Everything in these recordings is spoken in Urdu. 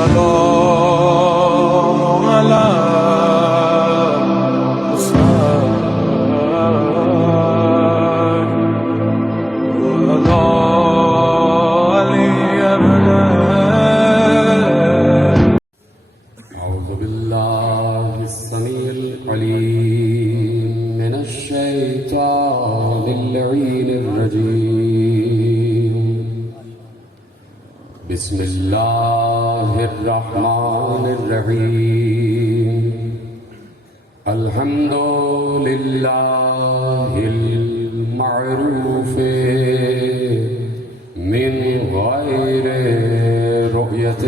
السلام على أعوذ بالله السميع العليم من الشيطان اللعين الرجيم بسم الله الرحمن الرحيم الحمد لله المعروف من غير رؤية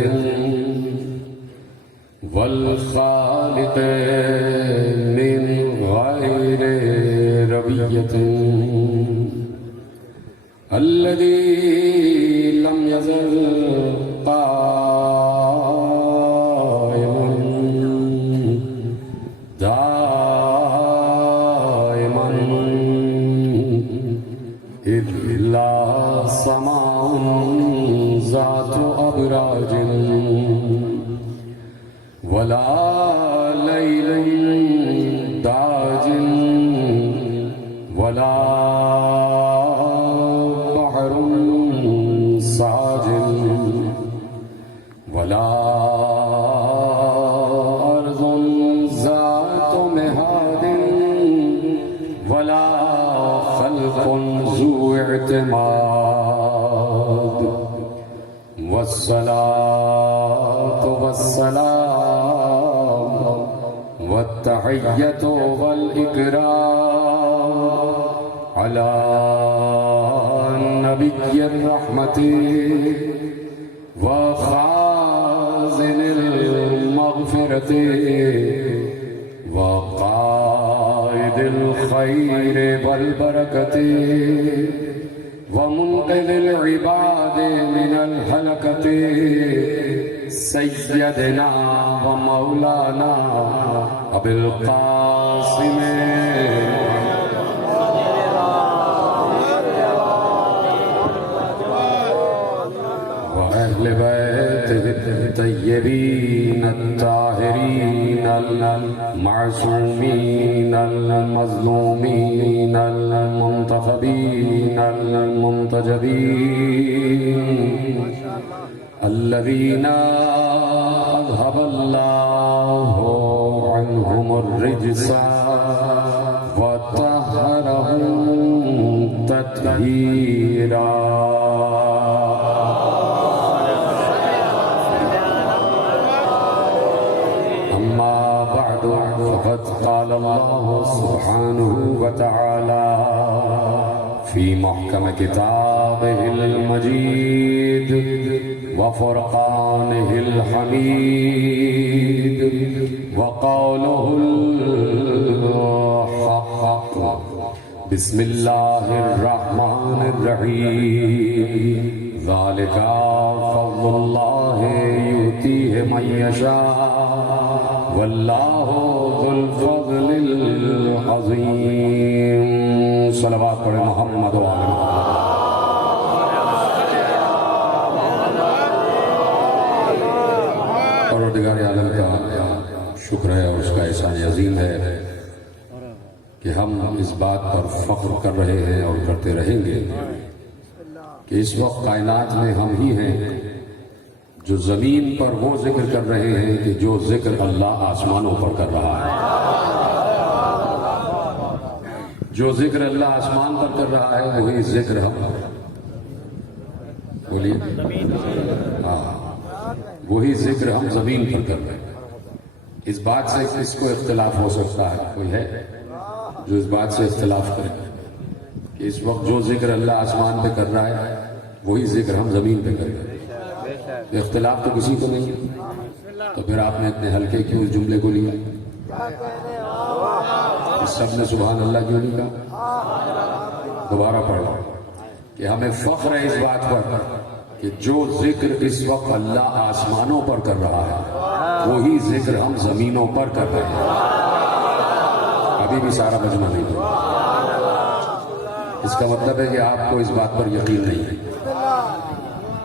والخالق من غير ربية الذي لم يزل قائما دائما إذ لا سماء ذات أبراج ولا ليل داج ولا بحر ساجل ولا أرض ذات مهاد ولا خلق ذو اعتماد والصلاة والسلام والتحية والإكرام على نبي الرحمة وخازن المغفرة وقائد الخير والبركة ومنقذ العباد من الهلكة سيدنا ومولانا أبي القاسم وأهل بيته الطيبين الطاهرين المعصومين المظلومين المنتخبين المنتجبين الذين أذهب الله عنهم الرجس وطهرهم تطهيرا أما بعد فقد قال الله سبحانه وتعالى في محكم كتابه المجيد وفرقانه الحميد وقوله الحق بسم الله الرحمن الرحيم ذلك فضل الله يؤتيه من يشاء والله ذو الفضل العظيم صلوات پر محمد و آل محمد پروردگار عالم کا شکر ہے اور اس کا احسان عظیم ہے کہ ہم اس بات پر فخر کر رہے ہیں اور کرتے رہیں گے کہ اس وقت کائنات میں ہم ہی ہیں جو زمین پر وہ ذکر کر رہے ہیں کہ جو ذکر اللہ آسمانوں پر کر رہا ہے. جو ذکر اللہ آسمان پر کر رہا ہے وہی ذکر ہم بولیے وہی ذکر ہم زمین پر کر رہے ہیں. اس بات سے کس کو اختلاف ہو سکتا ہے؟ کوئی ہے جو اس بات سے اختلاف کرے کہ اس وقت جو ذکر اللہ آسمان پہ کر رہا ہے وہی ذکر ہم زمین پہ کر رہے ہیں؟ اختلاف تو کسی کو نہیں ہے. تو پھر آپ نے اتنے ہلکے کیوں اس جملے کو لیا؟ اس سب نے سبحان اللہ کیوں نہیں کہا؟ دوبارہ پڑھو کہ ہمیں فخر ہے اس بات پر کہ جو ذکر اس وقت اللہ آسمانوں پر کر رہا ہے وہی ذکر ہم زمینوں پر کر رہے ہیں. ابھی بھی سارا مجمع نہیں ہوا. اس کا مطلب ہے کہ آپ کو اس بات پر یقین نہیں ہے.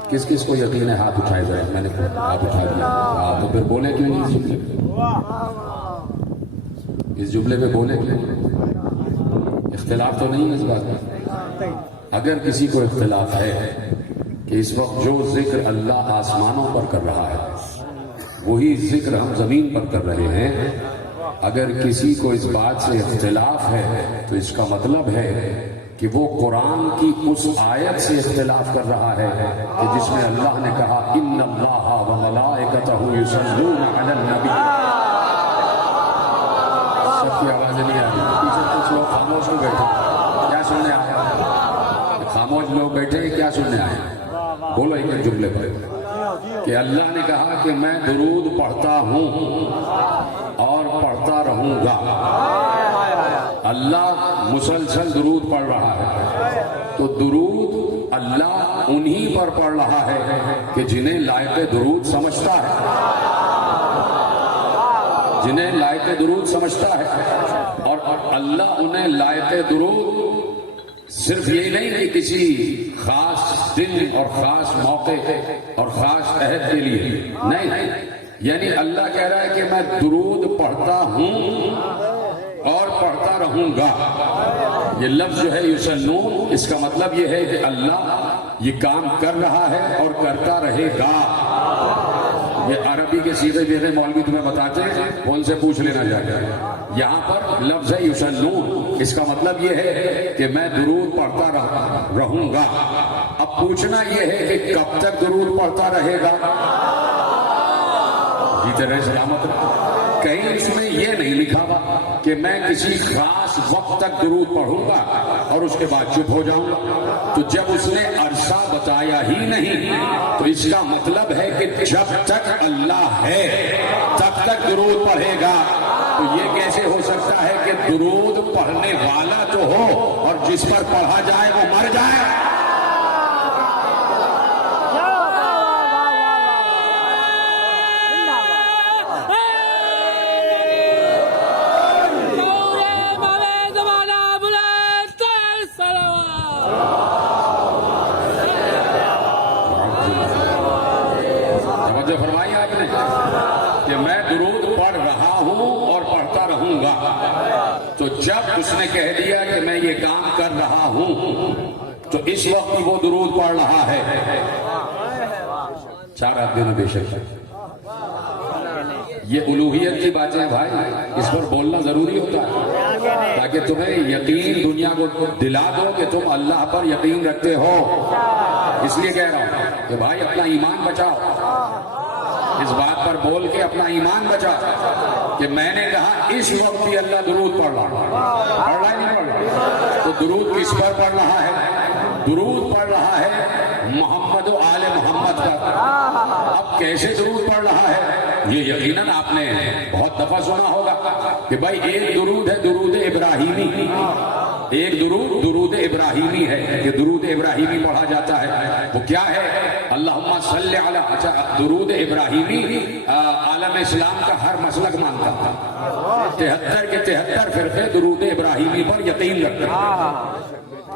کس کس کو یقین ہے ہاتھ اٹھائے ذرا؟ میں نے ہاتھ اٹھا دیا. ہاں تو پھر بولے کیوں نہیں اس جملے پہ؟ اس جملے پہ بولے کیوں؟ اختلاف تو نہیں ہے اس بات میں. اگر کسی کو اختلاف ہے کہ اس وقت جو ذکر اللہ آسمانوں پر کر رہا ہے وہی ذکر ہم زمین پر کر رہے ہیں، اگر کسی کو اس بات سے اختلاف ہے تو اس کا مطلب ہے کہ وہ قرآن کی اس آیت سے اختلاف کر رہا ہے کہ جس میں اللہ نے کہا ان اللہ و ملائکتہ یصلون علی النبی. سب کی آوازیں نہیں آ رہی، پیچھے کچھ لوگ خاموش ہو بیٹھے. کیا سننے آئے؟ خاموش لوگ بیٹھے ہیں، کیا سننے آئے؟ بولو ایک جملے پر کہ اللہ نے کہا کہ میں درود پڑھتا ہوں اور پڑھتا رہوں گا. اللہ مسلسل درود پڑھ رہا ہے، تو درود اللہ انہی پر پڑھ رہا ہے کہ جنہیں لائق درود سمجھتا ہے، جنہیں لائق درود سمجھتا ہے. اور اللہ انہیں لائق درود صرف یہی نہیں کہ کسی خاص دن اور خاص موقع اور خاص عہد کے لیے نہیں، یعنی اللہ کہہ رہا ہے کہ میں درود پڑھتا ہوں اور پڑھتا رہوں گا. یہ لفظ جو ہے یصلون، اس کا مطلب یہ ہے کہ اللہ یہ کام کر رہا ہے اور کرتا رہے گا. یہ عربی کے سیدھے میرے مولوی تمہیں بتاتے ہیں، ان سے پوچھ لینا چاہیے. یہاں پر لفظ ہے یصلون، اس کا مطلب یہ ہے کہ میں درود پڑھتا رہوں گا. اب پوچھنا یہ ہے کہ کب تک درود پڑھتا رہے گا؟ جیتے رہے سلامت. کہیں اس میں یہ نہیں لکھا ہوا کہ میں کسی خاص وقت تک درود پڑھوں گا اور اس کے بعد چپ ہو جاؤں گا. تو جب اس نے عرصہ بتایا ہی نہیں تو اس کا مطلب ہے کہ جب تک اللہ ہے تب تک درود پڑھے گا. تو یہ کیسے ہو سکتا ہے کہ درود پڑھنے والا تو ہو اور جس پر پڑھا جائے وہ مر جائے؟ فرمائی آپ نے کہ میں درود پڑھ رہا ہوں اور پڑھتا رہوں گا. تو جب اس نے کہہ دیا کہ میں یہ کام کر رہا ہوں تو اس وقت وہ درود پڑھ رہا ہے. 4 آدمی بے شک یہ الوہیت کی باتیں ہیں بھائی، اس پر بولنا ضروری ہوتا ہے تاکہ تمہیں یقین دنیا کو دلا دو کہ تم اللہ پر یقین رکھتے ہو. اس لیے کہہ رہا ہوں کہ بھائی اپنا ایمان بچاؤ. اس بات پر بول کے اپنا ایمان بچا کہ میں نے کہا اس وقت بھی اللہ درود پڑھ رہا ہے نہیں پڑھ رہا. تو درود کس پر پڑھ رہا ہے؟ درود پڑھ رہا ہے محمد و آل محمد پر. اب کیسے درود پڑھ رہا ہے؟ یہ یقیناً آپ نے بہت دفعہ سنا ہوگا کہ بھائی ایک درود ہے درود ابراہیمی، ایک درود ابراہیمی ہے کہ درود ابراہیمی پڑھا جاتا ہے. وہ کیا ہے؟ اللہم صلی علی. اچھا درود ابراہیمی عالم اسلام کا ہر مسلک مانتا تھا. 73 کے 73 فرقے درود ابراہیمی پر یقین رکھتے ہیں.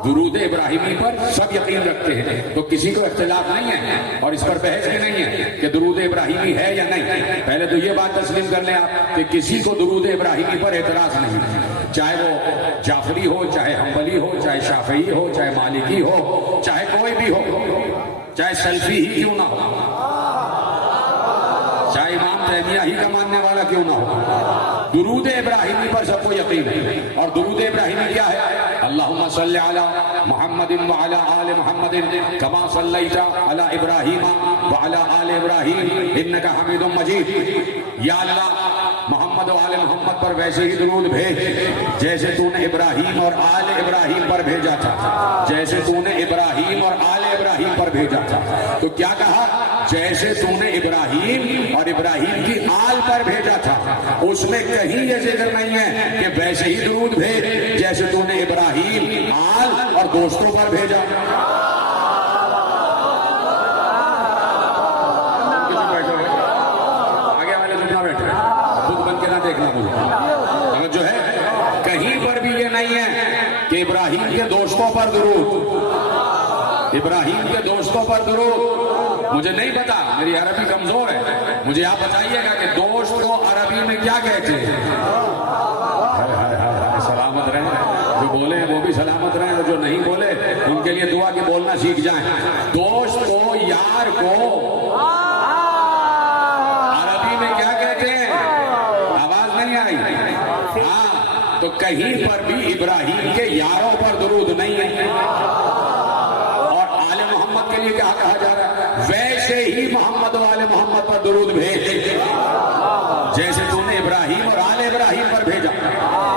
درود ابراہیمی پر سب یقین رکھتے ہیں، تو کسی کو اختلاف نہیں ہے اور اس پر بحث بھی نہیں ہے کہ درود ابراہیمی ہے یا نہیں. پہلے تو یہ بات تسلیم کر لیں آپ کہ کسی کو درود ابراہیمی پر اعتراض نہیں، چاہے وہ جعفری ہو، چاہے حنبلی ہو، چاہے شافعی ہو، چاہے مالکی ہو، چاہے کوئی بھی ہو، چاہے سلفی ہی کیوں نہ ہو، چاہے امام تیمیہ ہی کا ماننے والا کیوں نہ ہو. درود ابراہیمی پر سب کو یقین ہے. اور درود ابراہیمی کیا ہے؟ اللہم صلی علی محمد وعلی آل محمد کما صلیت علی ابراہیم وعلی آل ابراہیم انکا حمید مجید. یا اللہ محمد و آل محمد پر ویسے ہی درود بھیج جیسے تو نے ابراہیم اور آل ابراہیم پر بھیجا تھا، جیسے تو نے ابراہیم اور آل ابراہیم پر بھیجا تھا. تو کیا کہا؟ جیسے تو نے ابراہیم اور ابراہیم کی آل پر بھیجا تھا. اس میں کہیں یہ ذکر نہیں ہے کہ ویسے ہی درود بھیج جیسے تو نے ابراہیم، آل اور دوستوں پر بھیجا. آگے والے سننا بیٹھے خود بن کے نہ دیکھنا مجھے. اگر جو ہے کہیں پر بھی یہ نہیں ہے کہ ابراہیم کے دوستوں پر درود، ابراہیم کے دوستوں پر درود. مجھے نہیں پتا، میری عربی کمزور ہے، مجھے آپ بتائیے گا کہ دوست کو عربی میں کیا کہتے ہیں؟ سلامت رہیں، جو بولے ہیں وہ بھی سلامت رہیں، اور جو نہیں بولے ان کے لیے دعا کہ بولنا سیکھ جائیں۔ دوست کو، یار کو عربی میں کیا کہتے ہیں؟ آواز نہیں آئی؟ ہاں، تو کہیں پر بھی ابراہیم کے یاروں پر درود نہیں ہے، اور آل محمد کے لیے کیا کہا جا رہا ہے؟ ویسے ہی محمد و آل محمد پر درود بھیج، جیسے تم نے ابراہیم اور آل ابراہیم پر بھیجا۔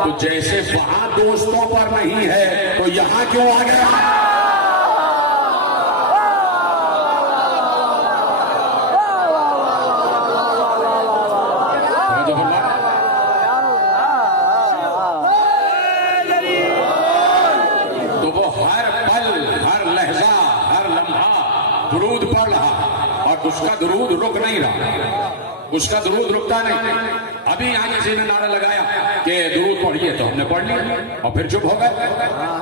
تو جیسے وہاں دوستوں پر نہیں ہے تو یہاں کیوں آ گیا؟ تو وہ ہر پل، ہر لہجہ، ہر لمحہ درود پڑھ رہا، اور اس کا درود رک نہیں رہا، اس کا درود رکتا نہیں۔ ابھی یہاں کسی نے نعرہ لگایا کہ درود پڑھیے، تو ہم نے پڑھ لیا اور پھر چپ ہو گئے۔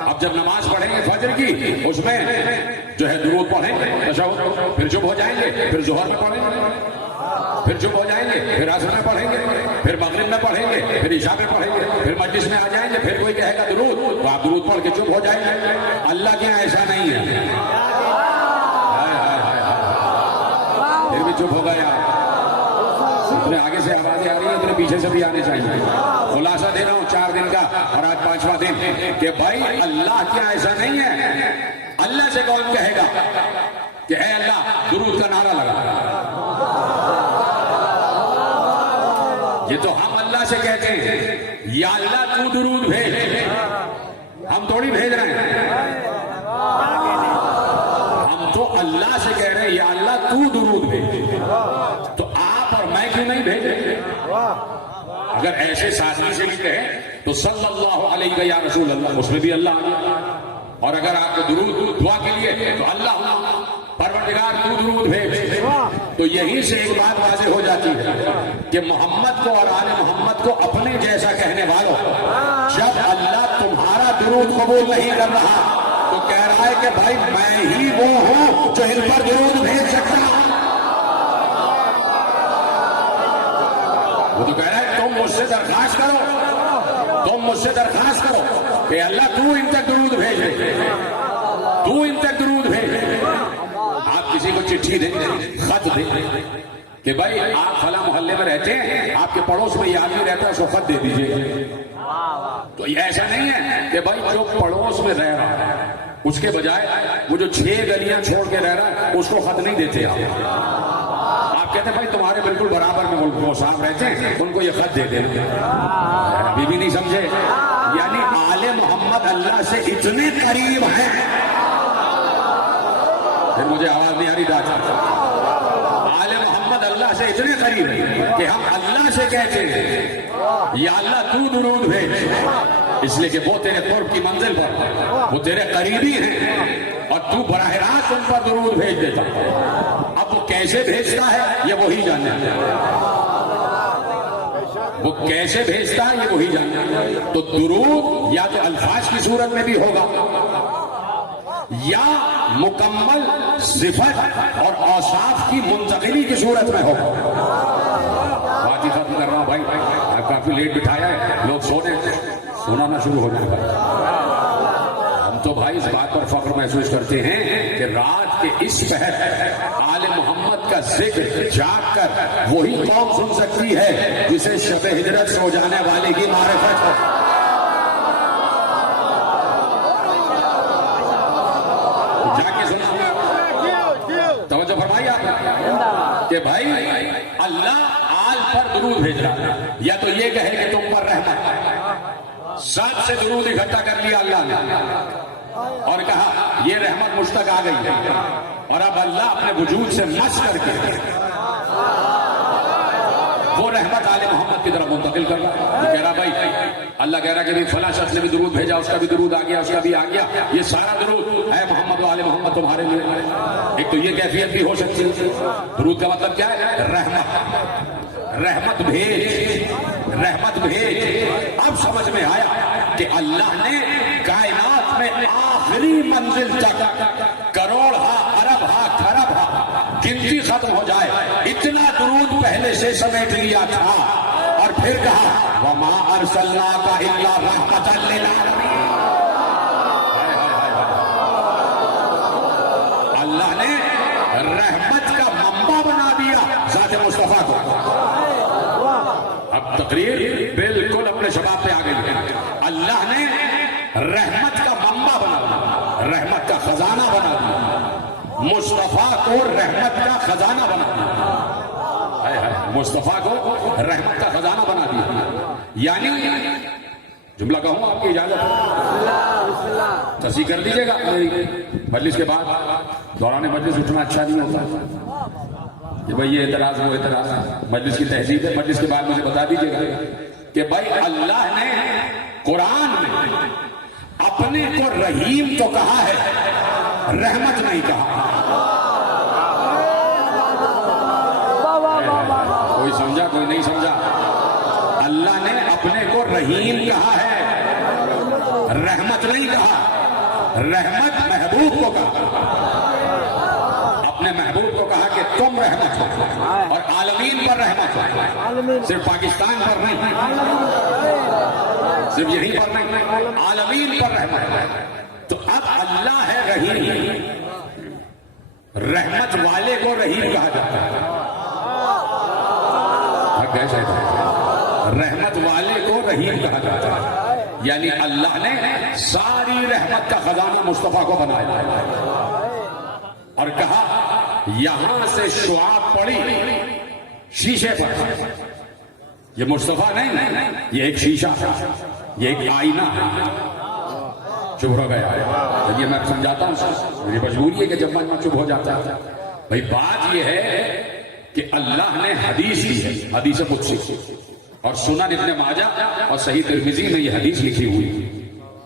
اب جب نماز پڑھیں گے فجر کی، اس میں جو ہے درود پڑھیں گے، تشہد، پھر چپ ہو جائیں گے، پھر ظہر میں پڑھیں گے، پھر چپ ہو جائیں گے، پھر عصر میں پڑھیں گے، پھر مغرب میں پڑھیں گے، پھر عشاء میں پڑھیں گے، پھر مجلس میں آ جائیں گے، پھر کوئی کہے گا درود، تو آپ درود پڑھ کے چپ ہو جائیں گے۔ اللہ کے یہاں ایسا نہیں ہے، پھر بھی چپ ہو گیا۔ اتنے آگے سے آوازیں آ رہی ہیں، اتنے پیچھے سے بھی آنے چاہیے۔ خلاصہ دے رہا ہوں 4 دن کا اور آج 5واں دن، کہ بھائی اللہ کیا ایسا نہیں ہے؟ اللہ سے کون کہے گا کہ اے اللہ درود کا نعرہ لگا؟ یہ تو ہم اللہ سے کہتے ہیں یا اللہ تو درود بھیج، ہم تھوڑی بھیج رہے ہیں، ہم تو اللہ سے کہہ رہے ہیں یا اللہ تو درود بھیج، تو آپ اور میں کیوں نہیں بھیجیں؟ اگر ایسے سادگی سے لکھتے ہیں تو صلی اللہ علیہ یا رسول اللہ، اس میں بھی اللہ آ گیا۔ اور اگر آپ کو درود دعا کے لیے تو اللہ پروردگار تو درود بھیج، تو یہی سے ایک بات واضح ہو جاتی ہے کہ محمد کو اور آل محمد کو اپنے جیسا کہنے والوں، جب اللہ تمہارا درود قبول نہیں کر رہا تو کہہ رہا ہے کہ بھائی میں ہی وہ ہوں جو ان پر درود بھیج سکتا ہوں۔ وہ تو کہہ رہا ہے تم مجھ سے درخواست کرو، تم مجھ سے درخواست کرو کہ اللہ تو ان تک درود بھیج دے، تو ان تک درود بھیج دے۔ آپ کسی کو چٹھی دیں، خط دیں کہ بھائی آپ فلاں محلے میں رہتے ہیں، آپ کے پڑوس میں یہ آدمی رہتا ہے، اس کو خط دے دیجیے۔ تو یہ ایسا نہیں ہے کہ بھائی جو پڑوس میں رہ رہا ہے اس کے بجائے وہ جو 6 گلیاں چھوڑ کے رہ رہا ہے اس کو خط نہیں دیتے آپ کہتے ہیں بھائی تمہارے بالکل برابر میں ملک وہ صاحب رہتے ہیں، ان کو یہ خط دے دیں۔ ابھی بھی نہیں سمجھے؟ یعنی آل محمد اللہ سے اتنے قریب ہیں، پھر مجھے آواز نہیں آ رہی دادا، آل محمد اللہ سے اتنے قریب ہیں کہ ہم اللہ سے کہتے ہیں یا اللہ تو درود بھیج، اس لیے کہ وہ تیرے قرب کی منزل پر، وہ تیرے قریبی ہیں اور تو براہ راست ان پر درود بھیج دیتا۔ اب وہ کیسے بھیجتا ہے یہ وہی جاننا ہے، وہ کیسے بھیجتا ہے یہ وہی جاننا ہے۔ تو درود یا تو الفاظ کی صورت میں بھی ہوگا یا مکمل صفت اور اوصاف کی منتقلی کی صورت میں ہوگا۔ بات ہی ختم کر رہا ہوں بھائی، آپ کافی لیٹ بٹھایا ہے، لوگ سونا نہ شروع ہو جائے گا۔ ہم تو بھائی اس بات پر فخر محسوس کرتے ہیں کہ رات کے اس پہر آل محمد کا ذکر جاگ کر وہی قوم سن سکتی ہے جسے شب ہجرت سو جانے والے کی معرفت ہو۔ جا کے سنا توجہ فرمائی آپ کہ بھائی اللہ آل پر درود بھیج رہا ہے، یا تو یہ کہے کہ تم پر رحمت، سب سے درود اکٹھا کر لیا اللہ نے اور کہا یہ رحمت مجھ تک آ گئی ہے، اور اب اللہ اپنے وجود سے مس کر کے وہ رحمت آل محمد کی طرف منتقل کر رہا ہے۔ کہہ رہا بھائی اللہ کہہ رہا کہ فلاں شخص نے بھی درود بھیجا، اس کا بھی درود آ گیا، اس کا بھی آ گیا، یہ سارا درود ہے محمد و آل محمد تمہارے لیے۔ ایک تو یہ کیفیت بھی ہو سکتی ہے، درود کا مطلب کیا ہے؟ رحمت، رحمت بھیج، رحمت بھیج۔ اب سمجھ میں آیا کہ اللہ نے کائنات میں آخری منزل تک کروڑ ہا، ارب ہا، کھرب ہا، گن گنتی ختم ہو جائے اتنا درود پہلے سے سمیٹ لیا تھا، اور پھر کہا وَمَا أَرْسَلْنَاكَ إِلَّا رَحْمَةً لِّلْعَالَمِينَ۔ اللہ نے رحمت کا منبع بنا دیا ذات مصطفیٰ کو۔ اب تقریر بالکل اپنے شباب پہ آ گئی ہے۔ اللہ نے رحمت کا منبع بنا دیا، رحمت کا خزانہ بنا دیا، مصطفیٰ کو رحمت کا خزانہ بنا دیا، مصطفیٰ کو رحمت کا خزانہ بنا دیا۔ یعنی جملہ کہوں آپ کی اجازت ہے؟ تصحیح کر دیجیے گا مجلس کے بعد، دوران مجلس اٹھنا اچھا نہیں ہوتا کہ بھائی یہ اعتراض وہ اعتراض ہے، مجلس کی تہذیب ہے۔ مجلس کے بعد مجھے بتا دیجیے گا کہ بھائی اللہ نے قرآن میں اپنے کو رحیم تو کہا ہے، رحمت نہیں کہا۔ کوئی سمجھا کوئی نہیں سمجھا؟ اللہ نے اپنے کو رحیم کہا ہے، رحمت نہیں کہا۔ رحمت محبوب کو کہا، اپنے محبوب کو کہا کہ تم رحمت ہو، اور عالمین پر رحمت ہو، صرف پاکستان پر نہیں، صرف یہیں پر نہیں، عالمین پر رحمت ہے۔ تو اب اللہ ہے رحیم، رحمت والے کو رحیم کہا جاتا ہے۔ رحمت والے کو رحیم کہا جاتا ہے، یعنی اللہ نے ساری رحمت کا خزانہ مصطفیٰ کو بنایا اور کہا یہاں سے شعاع پڑی شیشے پر، یہ مصطفیٰ نہیں، یہ ایک شیشہ تھا، یہ ایک آئینہ ہے۔ چپ ہو گیا، یہ میں سمجھاتا ہوں، میری مجبوری ہے کہ جب میں چپ ہو جاتا ہے۔ بھائی بات یہ ہے کہ اللہ نے حدیث دی ہے، حدیث قدسی، اور سنن ابن ماجہ اور صحیح ترمذی میں یہ حدیث لکھی ہوئی،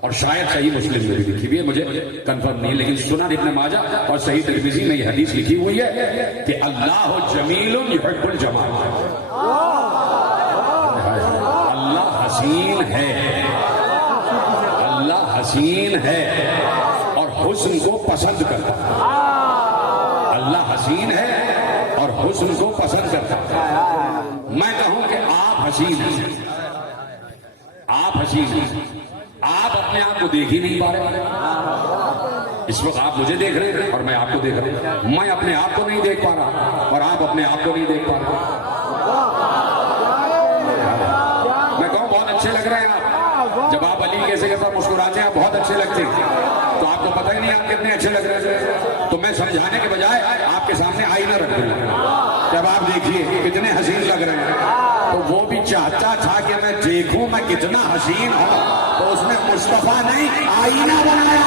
اور شاید صحیح مسلم میں بھی لکھی ہوئی ہے، مجھے کنفرم نہیں، لیکن سنن ابن ماجہ اور صحیح ترمذی میں یہ حدیث لکھی ہوئی ہے کہ اللہ جمیل یحب الجمال، اللہ حسین ہے، اللہ حسین ہے اور حسن کو پسند کرتا ہے۔ اللہ حسین ہے اور حسن کو پسند کرتا ہے۔ میں کہوں کہ آپ حسین ہیں، آپ حسین ہیں، آپ اپنے آپ کو دیکھ ہی نہیں پا رہے۔ اس وقت آپ مجھے دیکھ رہے ہیں اور میں آپ کو دیکھ رہا ہوں، میں اپنے آپ کو نہیں دیکھ پا رہا اور آپ اپنے آپ کو نہیں دیکھ پا رہے۔ میں کہوں بہت اچھے لگ رہے ہیں آپ، جب آپ علی کیسے کے ساتھ مسکراتے ہیں آپ بہت اچھے لگتے ہیں، تو آپ کو پتہ ہی نہیں آپ کتنے اچھے لگ رہے ہیں۔ تو میں سمجھانے کے بجائے آپ کے سامنے آئینہ رکھ دوں، جب آپ دیکھیے کتنے حسین لگ رہے ہیں۔ تو وہ بھی چاہتا تھا کہ میں دیکھوں میں کتنا حسین ہوں، تو اس نے مصطفیٰ نہیں آئینہ بنایا۔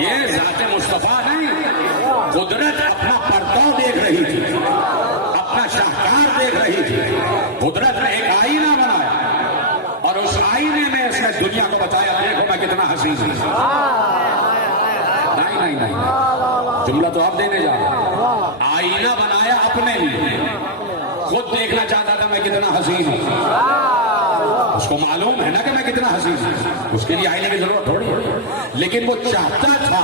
یہ ذات مصطفیٰ نہیں، قدرت اپنا پرتو دیکھ رہی تھی، اپنا شاہکار دیکھ رہی تھی۔ قدرت نے ایک آئینہ بنایا اور اس آئینے میں اس نے دنیا کو بتایا دیکھو میں کتنا حسین ہوں۔ نہیں نہیں نہیں، جملہ تو آپ دینے جا رہے ہیں۔ آئینہ بنایا اپنے لیے، خود دیکھنا چاہتا تھا میں کتنا حسین ہوں، اس کو معلوم ہے نا کہ میں کتنا حسین ہوں، اس کے لیے آئینے کی ضرورت تھوڑی ہے، لیکن وہ چاہتا تھا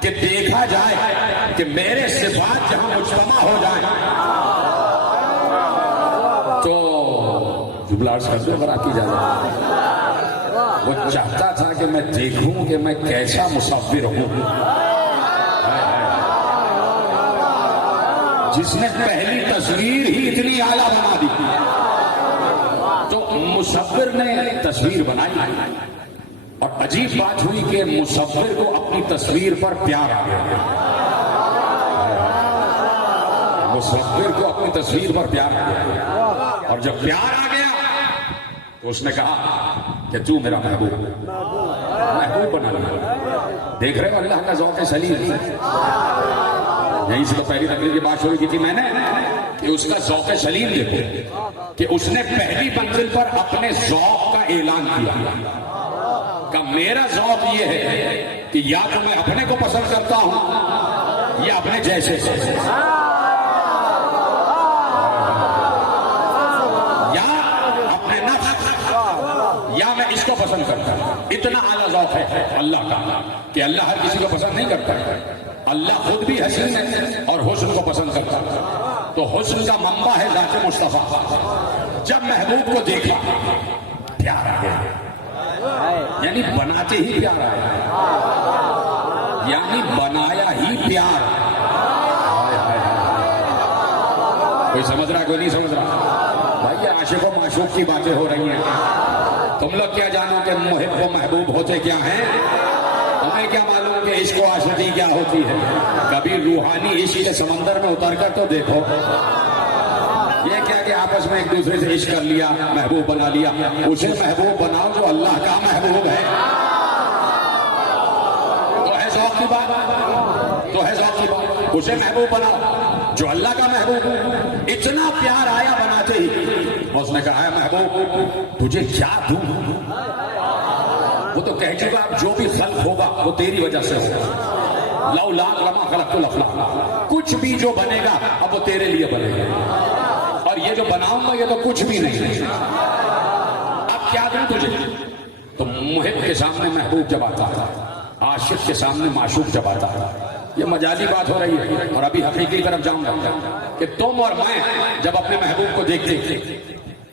کہ دیکھا جائے کہ میرے صفات جہاں مجتمع ہو جائیں۔ تو جملہ عرض کر دو اگر آپ کی اجازت ہے۔ وہ چاہتا تھا کہ میں دیکھوں کہ میں کیسا مصور ہوں، جس نے پہلی تصویر ہی اتنی اعلیٰ بنا دی۔ تو مصور نے تصویر بنائی اور عجیب بات ہوئی کہ مصور کو اپنی تصویر پر پیار آ گیا، مصور کو اپنی تصویر پر پیار آ گیا، اور جب پیار آ گیا تو اس نے کہا کہ تو میرا محبوب بنا لیا۔ دیکھ رہے ہو اللہ کا ذوق سلیم، یہیں سے تو پہلی تقریر کی بات شروع کی تھی میں نے کہ اس کا ذوق سلیم دیکھو کہ اس نے پہلی منزل پر اپنے ذوق کا اعلان کیا کہ میرا ذوق یہ ہے کہ یا تو میں اپنے کو پسند کرتا ہوں یا اپنے جیسے، یا اپنے نفس، یا میں اس کو کو پسند کرتا ہے. اتنا اعلیٰ ذوق ہے اللہ کا کہ اللہ ہر کسی کو پسند نہیں کرتا. اللہ خود بھی حسین ہے اور حسن کو پسند کرتا ہے. تو حسن کا منبع ہے ذات مصطفیٰ. جب محبوب کو دیکھا پیار آ گیا, یعنی بناتے ہی پیار آیا, یعنی بنایا ہی پیار. کوئی سمجھ رہا کوئی نہیں سمجھ رہا؟ بھائی یہ عاشق و معشوق کی باتیں ہو رہی ہیں. تم لوگ کیا جانو کہ محب و محبوب ہوتے کیا ہیں؟ ہمیں کیا معلوم کہ عشق و عاشقی کیا ہوتی ہے؟ کبھی روحانی عشق کے سمندر میں اتر کر تو دیکھو. یہ کیا کہ آپس میں ایک دوسرے سے عشق کر لیا, محبوب بنا لیا. اسے محبوب بناؤ جو اللہ کا محبوب ہے. تو ہے ذوق کی بات, تو ہے ذوق کی بات. اسے محبوب بناؤ جو اللہ کا محبوب. اتنا پیار آیا بناتے ہی, اس نے کہا ہے محبوب تجھے کیا دوں. وہ تو کہہ چکا اب جو بھی خلق ہوگا وہ تیری وجہ سے ہوگا. لولا لما خلقت الافلاق, کچھ بھی جو بنے گا اب وہ تیرے لیے بنے گا. اور یہ جو بناؤں گا یہ تو کچھ بھی نہیں. اب کیا دوں تجھے؟ تو محب کے سامنے محبوب جب آتا ہے, عاشق کے سامنے معشوق جب آتا ہے. یہ مجازی بات ہو رہی ہے, اور ابھی حقیقی طرف جاؤں گا کہ تم اور میں جب اپنے محبوب کو دیکھتے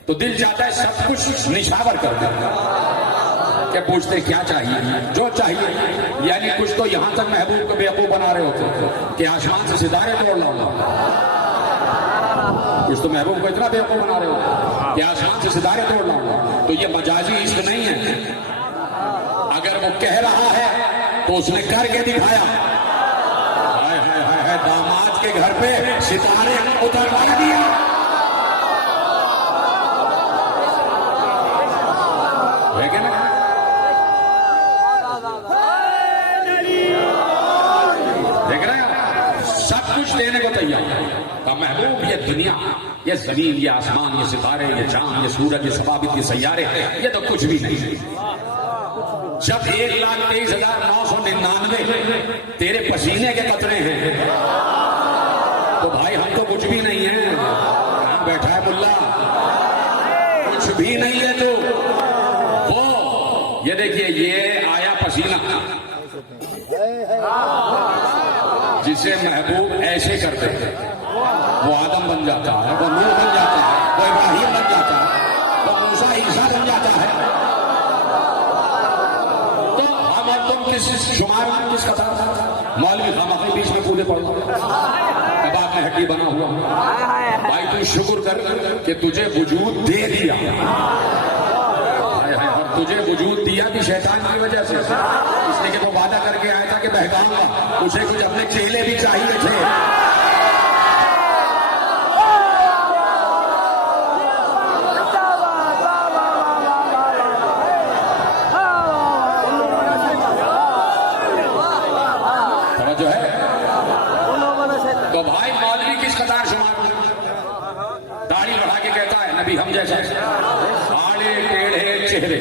تو دل چاہتا ہے سب کچھ نشاور کر دیں, کہ پوچھتے کیا چاہیے, جو چاہیے. یعنی کچھ تو یہاں تک محبوب کو بیوقوف بنا رہے ہوتے کہ آسمان سے ستارے توڑ لاؤں گا. کچھ تو محبوب کو اتنا بیوقوف بنا رہے ہوتے کہ آسمان سے ستارے توڑ لاؤں گا. تو یہ مجازی عشق نہیں ہے. اگر وہ کہہ رہا ہے تو اس نے کر کے دکھایا. داماد کے گھر پہ ستارے اتروا دیا. دیکھ رہے ہیں سب کچھ دینے کو تیار. محبوب یہ دنیا, یہ زمین, یہ آسمان, یہ ستارے, یہ چاند, یہ سورج, یہ ثوابت, یہ سیارے, یہ تو کچھ بھی نہیں. جب 1,23,999 تیرے پسینے کے قطرے ہیں تو بھائی ہم تو کچھ بھی نہیں ہیں. کہاں بیٹھا ہے ملا, کچھ بھی نہیں ہے. تو وہ یہ دیکھیے یہ آیا پسینہ جسے محبوب ایسے کرتے ہیں, وہ آدم بن جاتا ہے, وہ نوح بن جاتا ہے, وہ ابراہیم بن جاتا ہے, وہ موسیٰ عیسیٰ بن جاتا ہے. تو ہم اور تم کس شمار میں کس قطار تھا؟ مولوی خامخ بیچ میں کودے پڑ کباب میں ہڈی بنا ہوا. بھائی تو شکر کر کہ تجھے وجود دے دیا, اور تجھے وجود دیا بھی شیطان کی وجہ سے. اس لیے کہ وہ وعدہ کر کے آیا تھا کہ بہکاؤں گا, اسے کچھ اپنے چیلے بھی چاہیے تھے. تو بھائی مولوی کس قطار شمار, داڑھی بڑھا کے کہتا ہے نبی ہم جیسا, آڑے ٹیڑھے چہرے,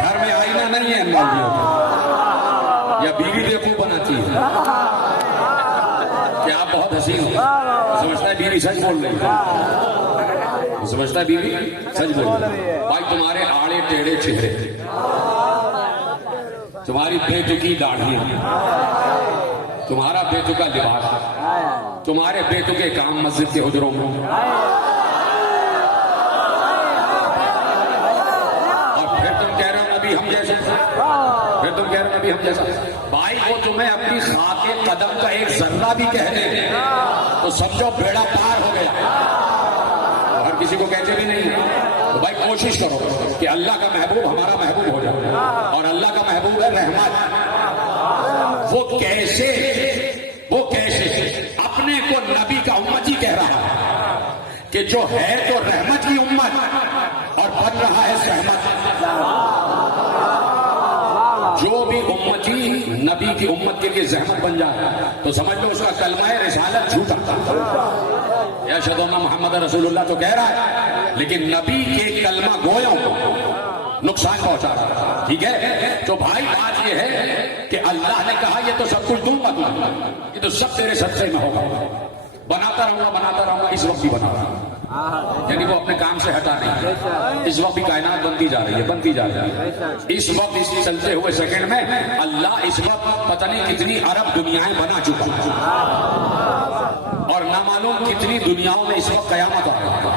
گھر میں آئینہ نہیں ہے مولویوں کا, یا بیوی بیوقوف بناتی ہے کہ آپ بہت حسین ہو, سمجھتا ہے بیوی سچ بول رہی ہے, سمجھتا ہے بیوی سچ بول رہی ہے. بھائی تمہارے آڑے ٹیڑھے چہرے, تمہاری بے تکی داڑھی, تمہارا بے تکا لباس, تمہارے بے تکے کام مسجد کے حجروں میں, اور پھر تم کہہ رہے ہو نبی ہم جیسا, پھر تم کہہ رہے ہو نبی ہم جیسا. بھائی وہ تمہیں اپنی خاک قدم کا ایک ذرہ بھی کہہ دے تو سمجھو بیڑا پار ہو گیا. ہر کسی کو کہتے بھی نہیں. تو بھائی کوشش کرو کہ اللہ کا محبوب ہمارا محبوب ہو جائے, اور اللہ کا محبوب ہے رحمت. وہ کیسے اپنے کو نبی کا امتی کہہ رہا ہے کہ جو ہے تو رحمت کی امت اور بن رہا ہے سہمت. جو بھی امتی نبی کی امت کے لیے زحمت بن جائے تو سمجھ لو اس کا کلمہ رسالت جھوٹا. اشہدو ان محمد رسول اللہ تو کہہ رہا ہے, لیکن نبی کے کلمہ گویوں کو نقصان پہنچا رہا ہے. ٹھیک ہے, تو بھائی بات یہ ہے کہ اللہ نے کہا یہ تو سب کچھ دوں گا, یہ تو سب تیرے صدقے میں ہوگا. بناتا رہوں گا, اس وقت بھی بنا رہا ہوں. یعنی وہ اپنے کام سے ہٹا نہیں. اس وقت بھی کائنات بنتی جا رہی ہے, بنتی جا رہی ہے. اس وقت اس چلتے ہوئے سیکنڈ میں اللہ اس وقت پتہ نہیں کتنی ارب دنیایں بنا چکا ہے, اور نہ معلوم کتنی دنیاؤں میں اس وقت قیامت آ رہی ہے.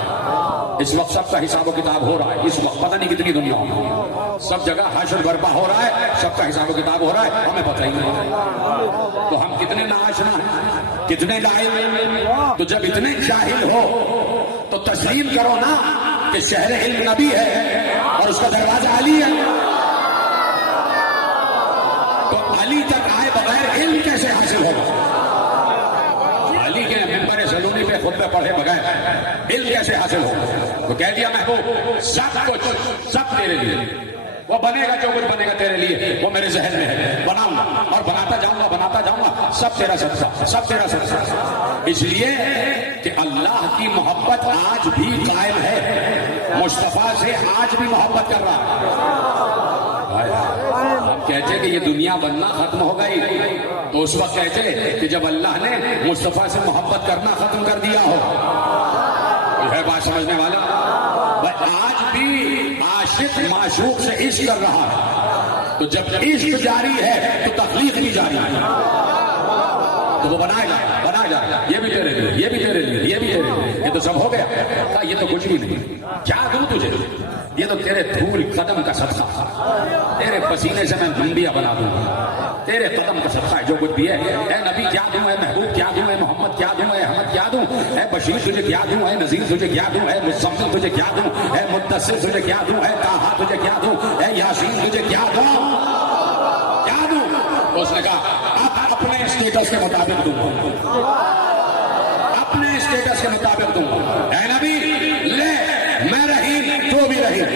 اس وقت سب کا حساب و کتاب ہو رہا ہے. اس وقت پتہ نہیں کتنی دنیاؤں میں سب جگہ حشر برپا ہو رہا ہے, سب کا حساب و کتاب ہو رہا ہے, ہمیں پتہ ہی نہیں. تو ہم کتنے ناآشنا ہیں, کتنے جاہل. تو جب اتنے جاہل ہو تو تسلیم کرو نا کہ شہر علم نبی ہے اور اس کا دروازہ علی ہے. تو علی تک آئے بغیر علم کیسے حاصل ہوگا؟ علی کے ممبر سلونی پہ خطبہ پڑھے بغیر علم کیسے حاصل ہوگا؟ تو کہہ دیا محبوب سب کچھ سب تیرے لیے, وہ بنے گا جو کچھ بنے گا تیرے لیے, وہ میرے ذہن میں ہے, بناؤں گا اور بناتا جاؤں گا, سب تیرا صدقہ, سب تیرا صدقہ. اس لیے کہ اللہ کی محبت آج بھی قائم ہے, مصطفیٰ سے آج بھی محبت کر رہا ہے. ہم کہتے کہ یہ دنیا بننا ختم ہو گئی, تو اس وقت کہتے کہ جب اللہ نے مصطفیٰ سے محبت کرنا ختم کر دیا ہو. ہے بات سمجھنے والا؟ آج بھی عاشق معشوق سے عشق کر رہا ہے, تو جب عشق جاری ہے تو تخلیق بھی جاری ہے. تو وہ بنائے گا, یہ بھی تیرے لیے, یہ بھی تیرے لیے, یہ بھی تیرے لیے. یہ تو سب ہو گیا. یہ تو کچھ بھی نہیں, کیا دوں تجھے؟ یہ تو تیرے دھول قدم کا صدقہ تھا, تیرے پسینے سے میں بندیا بنا دوں گا, تیرے قدم کا صدقہ ہے جو کچھ بھی ہے. اے نبی کیا دوں, اے محبوب کیا دوں, اے محمد کیا دوں, اے احمد کیا دوں, اے بشیر تجھے کیا دوں, اے نذیر تجھے کیا دوں, اے مزمل تجھے کیا دوں, اے مدثر تجھے کیا دوں, اے طٰہٰ تجھے کیا دوں, اے یاسین تجھے کیا دوں, کیا دوں؟ تو اس نے کہا اب اپنے اسٹیٹس کے مطابق دوں گا, اپنے اسٹیٹس کے مطابق دوں گا. اے نبی لے, میں رحیم تو بھی رحیم,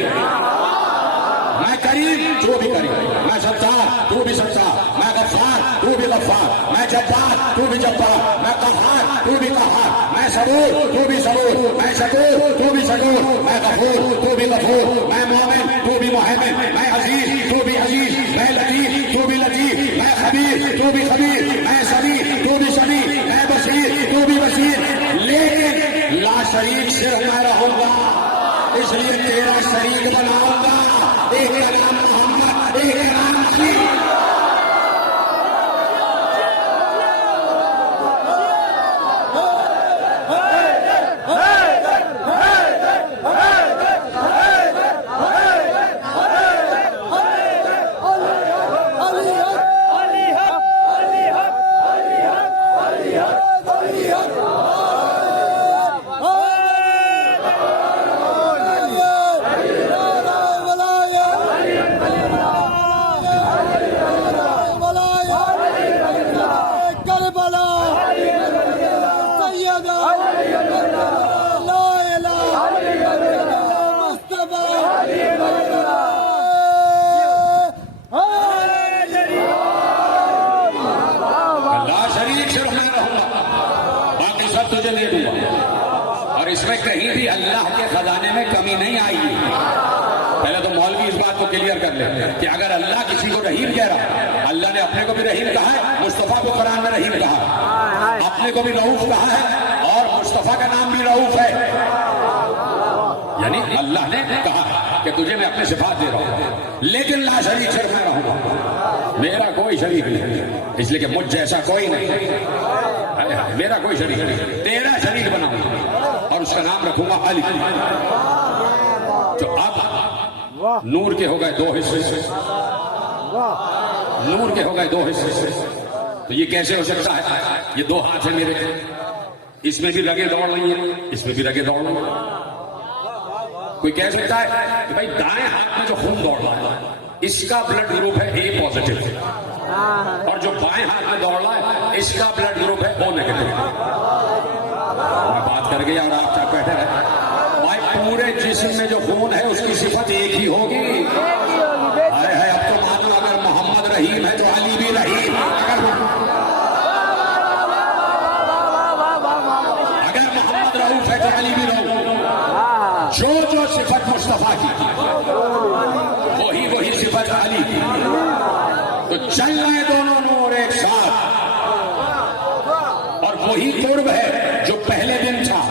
میں کریم تو بھی کریم, میں ستار تو بھی ستار, میں غفار تو بھی غفار, میں جبار تو بھی جبار, میں قہار تو بھی قہار, میں صبور تو بھی صبور, میں شکور تو بھی شکور, میں غفور تو بھی غفور, میں مومن تو بھی محمن, میں عزیز تو بھی عزیز, میں لطیف تو بھی لطیف, میں خبیر تو بھی خبیر, میں سمیع تو بھی سمیع, میں بصیر تو بھی بصیر. لیکن لا شریک صرف میں رہوں گا, اس لیے تیرا شریک بناؤں گا. ایک کا نام محمد, ایک کا نام علی. اور اس میں کہیں بھی اللہ کے خزانے میں کمی نہیں آئی. پہلے تو مولوی اس بات کو کلیئر کر لے کہ اگر اللہ کسی کو رحیم کہہ رہا ہے, اللہ نے اپنے کو بھی رحیم کہا ہے, مصطفیٰ کو قرآن میں رحیم کہا ہے, اپنے کو بھی رؤوف کہا ہے, اور مصطفیٰ کا نام بھی رؤوف ہے. یعنی اللہ نے کہا کہ تجھے میں اپنے صفات دے رہا ہوں, لیکن لا شریک سے میں رہوں گا, میرا کوئی شریک نہیں, اس لیے کہ مجھ جیسا کوئی نہیں, میرا کوئی شریک نہیں, تیرا شریک بناؤں گا اور اس کا نام رکھوں گا علی. تو اب نور کے ہو گئے دو حصے, نور کے ہو گئے دو حصے. تو یہ کیسے ہو سکتا ہے؟ یہ دو ہاتھ ہیں میرے, اس میں بھی رگیں دوڑ رہی ہیں, اس میں بھی رگیں دوڑ رہی ہیں. کوئی کہہ سکتا ہے کہ بھائی دائیں ہاتھ میں جو خون دوڑ رہا ہے اس کا بلڈ گروپ ہے اے پازیٹیو, اور جو بائیں ہاتھ میں دوڑ رہا ہے اس کا بلڈ گروپ ہے او نیگیٹو. میں بات کر گیا اور آپ کیا بیٹھے رہے. بھائی پورے جسم میں جو خون ہے اس کی صفت ایک ہی ہوگی. ہے اب تو مانو اگر محمد رحیم ہے تو علی بھی رحیم, اگر محمد رؤوف ہے تو علی بھی رؤوف. جو جو صفت مصطفیٰ کی وہی صفت علی کی. تو چل رہے دونوں نور ایک ساتھ, اور وہی قرب ہے جو پہلے دن تھا.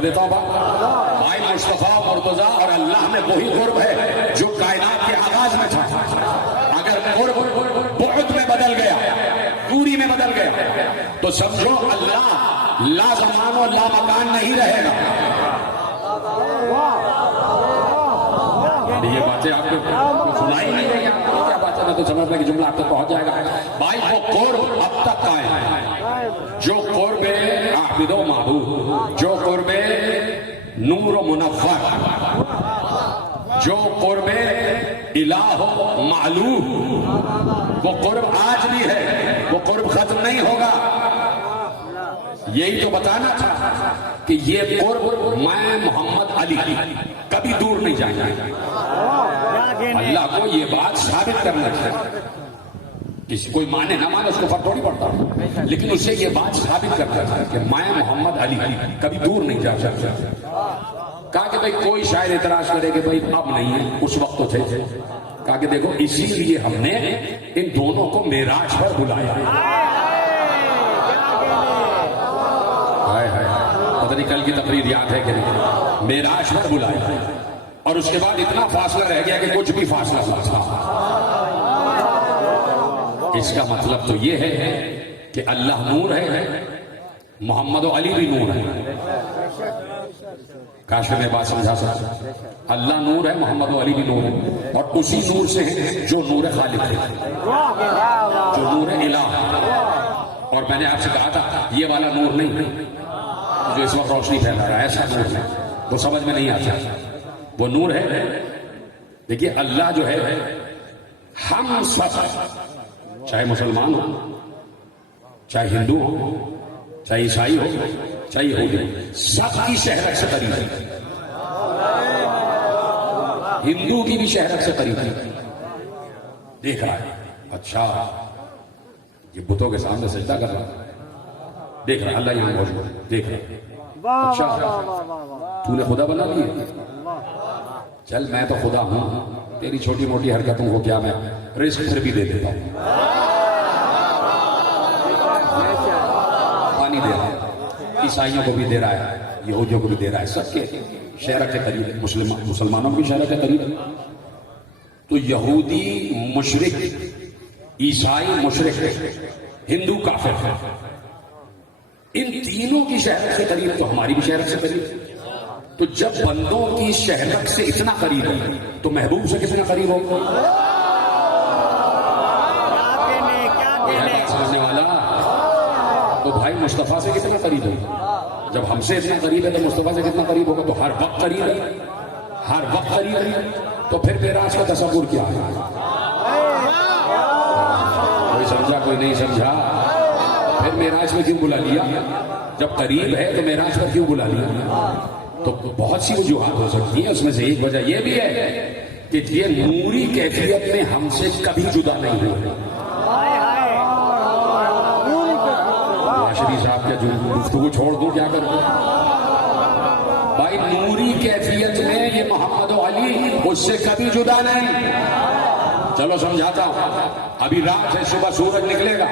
کر دیتا ہوں بات. بھائی مصطفیٰ مرتضیٰ اور اللہ میں وہی قرب ہے جو کائنات کے آغاز میں تھا. اگر قرب بعد میں بدل گیا, دوری میں بدل گیا, تو سمجھو اللہ لا زمان و لا مکان نہیں رہے گا. یہ باتیں آپ کو سنائی نہیں رہی, آپ کو کیا بات ہے, میں تو سمجھتا کہ جملہ آپ تک پہنچ جائے گا. بھائی وہ قرب اب تک قائم ہے, جو قرب عابد و معبود, جو قرب نور و منور, جو قرب الہ و معلوم, وہ قرب آج بھی ہے, وہ قرب ختم نہیں ہوگا. یہی تو بتانا تھا کہ یہ قرب میں محمد علی کبھی دور نہیں جائیں گے. اللہ کو یہ بات ثابت کرنا چاہیے. کسی کوئی مانے نہ مانے اس کو فرق تھوڑی پڑتا, لیکن اسے یہ بات ثابت کرنا چاہیے کہ میں محمد علی کبھی دور نہیں جا سکتا. کہا کہ بھائی کوئی شاید اعتراض کرے کہ بھائی اب نہیں ہے, اس وقت تو تھے. کہا کہ دیکھو اسی لیے ہم نے ان دونوں کو معراج پر بلایا. پتہ نہیں کل کی تقریر یاد ہے کہ نہیں, معراج پر بلایا. اور اس کے بعد اتنا فاصلہ رہ گیا کہ کچھ بھی فاصلہ نہ تھا. اس کا مطلب تو یہ ہے کہ اللہ نور ہے, محمد و علی بھی نور ہے. کاش میں بات سمجھا سکتا. اللہ نور ہے, محمد و علی بھی نور ہے, اور اسی نور سے ہے جو نور خالق ہے, جو نور الہ. اور میں نے آپ سے کہا تھا یہ والا نور نہیں جو اس وقت روشنی پھیلا رہا ہے, ایسا نور ہے وہ سمجھ میں نہیں آتا. وہ نور ہے. دیکھیے اللہ جو ہے, ہم سب چاہے مسلمان ہو, چاہے ہندو ہو, چاہے عیسائی ہو, چاہے یہودی, سب کی شہرت سے قریب ہے. ہندو کی بھی شہرت سے قریب ہے. دیکھ رہا ہے, اچھا یہ بتوں کے سامنے سجدہ کر رہا ہے, دیکھ رہا اللہ یہاں موجود ہے, دیکھ رہا. اچھا تو نے خدا بنا لیا, چل میں تو خدا ہوں, تیری چھوٹی موٹی حرکتوں کو کیا میں رزق پھر بھی دے دیتا ہوں. پانی دے رہا ہے, عیسائیوں کو بھی دے رہا ہے, یہودیوں کو بھی دے رہا ہے, سب کے شہرت کے قریب ہے, مسلمانوں کی شہرت کے قریب ہے. تو یہودی مشرک, عیسائی مشرک, ہندو کافر ہے, ان تینوں کی شہرت سے قریب تو ہماری بھی شہرت سے قریب. تو جب بندوں کی شہرت سے اتنا قریب ہے تو محبوب سے کتنا قریب ہوگا. سمجھنے والا تو بھائی مصطفیٰ سے کتنا قریب ہوگا. جب ہم سے اتنا قریب ہے تو مصطفیٰ سے کتنا قریب ہوگا. تو ہر وقت قریب ہے, ہر وقت قریب ہے. تو پھر معراج کا تصور کیا ہے؟ کوئی سمجھا کوئی نہیں سمجھا. پھر معراج میں کیوں بلا لیا؟ جب قریب ہے تو معراج پر کیوں بلا لیا؟ تو بہت سی وجوہات ہو سکتی ہیں, اس میں سے ایک وجہ یہ بھی ہے کہ یہ نوری کیفیت میں ہم سے کبھی جدا نہیں ہوئے. شریف صاحب کیا گفتگو چھوڑ دوں, کیا کروں بھائی. نوری کیفیت میں یہ محمد و علی اس سے کبھی جدا نہیں. چلو سمجھاتا ہوں. ابھی رات ہے, صبح سورج نکلے گا,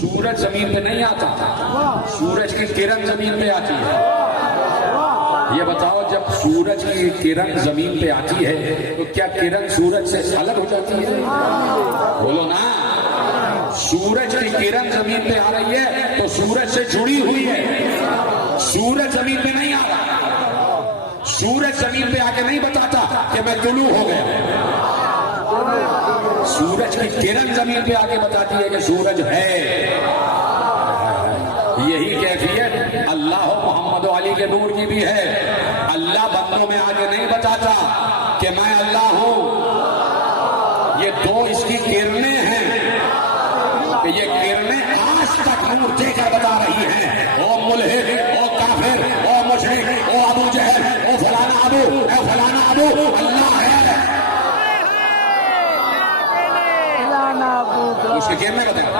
سورج زمین پہ نہیں آتا, سورج کی کرن زمین پہ آتی ہے. یہ بتاؤ جب سورج کی کرن زمین پہ آتی ہے تو کیا کرن سورج سے الگ ہو جاتی ہے؟ بولو نا. سورج کی کرن زمین پہ آ رہی ہے تو سورج سے جڑی ہوئی ہے. سورج زمین پہ نہیں آ رہا. سورج زمین پہ آ کے نہیں بتاتا کہ میں طلوع ہو گیا. سورج کی کرن زمین پہ آ کے بتاتی ہے کہ سورج ہے. یہی کیفیت اللہ و محمد و علی کے نور کی بھی ہے. اللہ بندوں میں آگے نہیں بتاتا کہ میں اللہ ہوں. یہ دو اس کی کرنیں ہیں کہ یہ کرنیں آج تک نور دے کر بتا رہی ہیں. او ملحد, او کافر, او مشرک, او ابو جہل, او فلانا ابو, او فلانا ابو, اللہ ہے. اس کے کرنے بتائیں.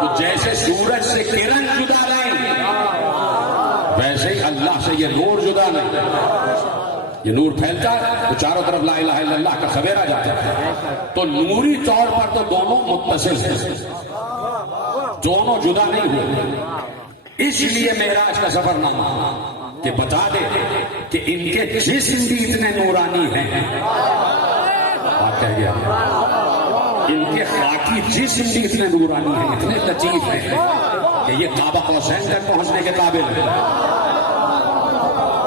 تو جیسے سورج سے کرن جدا نہیں, ویسے ہی اللہ سے یہ نور جدا نہیں. یہ نور پھیلتا ہے تو چاروں طرف لا الہ الا اللہ کا سویرا جاتا ہے. تو نوری طور پر تو دونوں متصل ہیں, دونوں جدا نہیں ہوئے. اس لیے معراج کا سفر نامہ کہ بتا دے کہ ان کے جسم بھی اتنے نورانی ہیں. آپ کہہ گیا ان کے خاکی جسم بھی اتنے نورانی ہیں, اتنے لطیف ہیں کہ یہ قاب قوسین تک پہنچنے کے قابل ہے,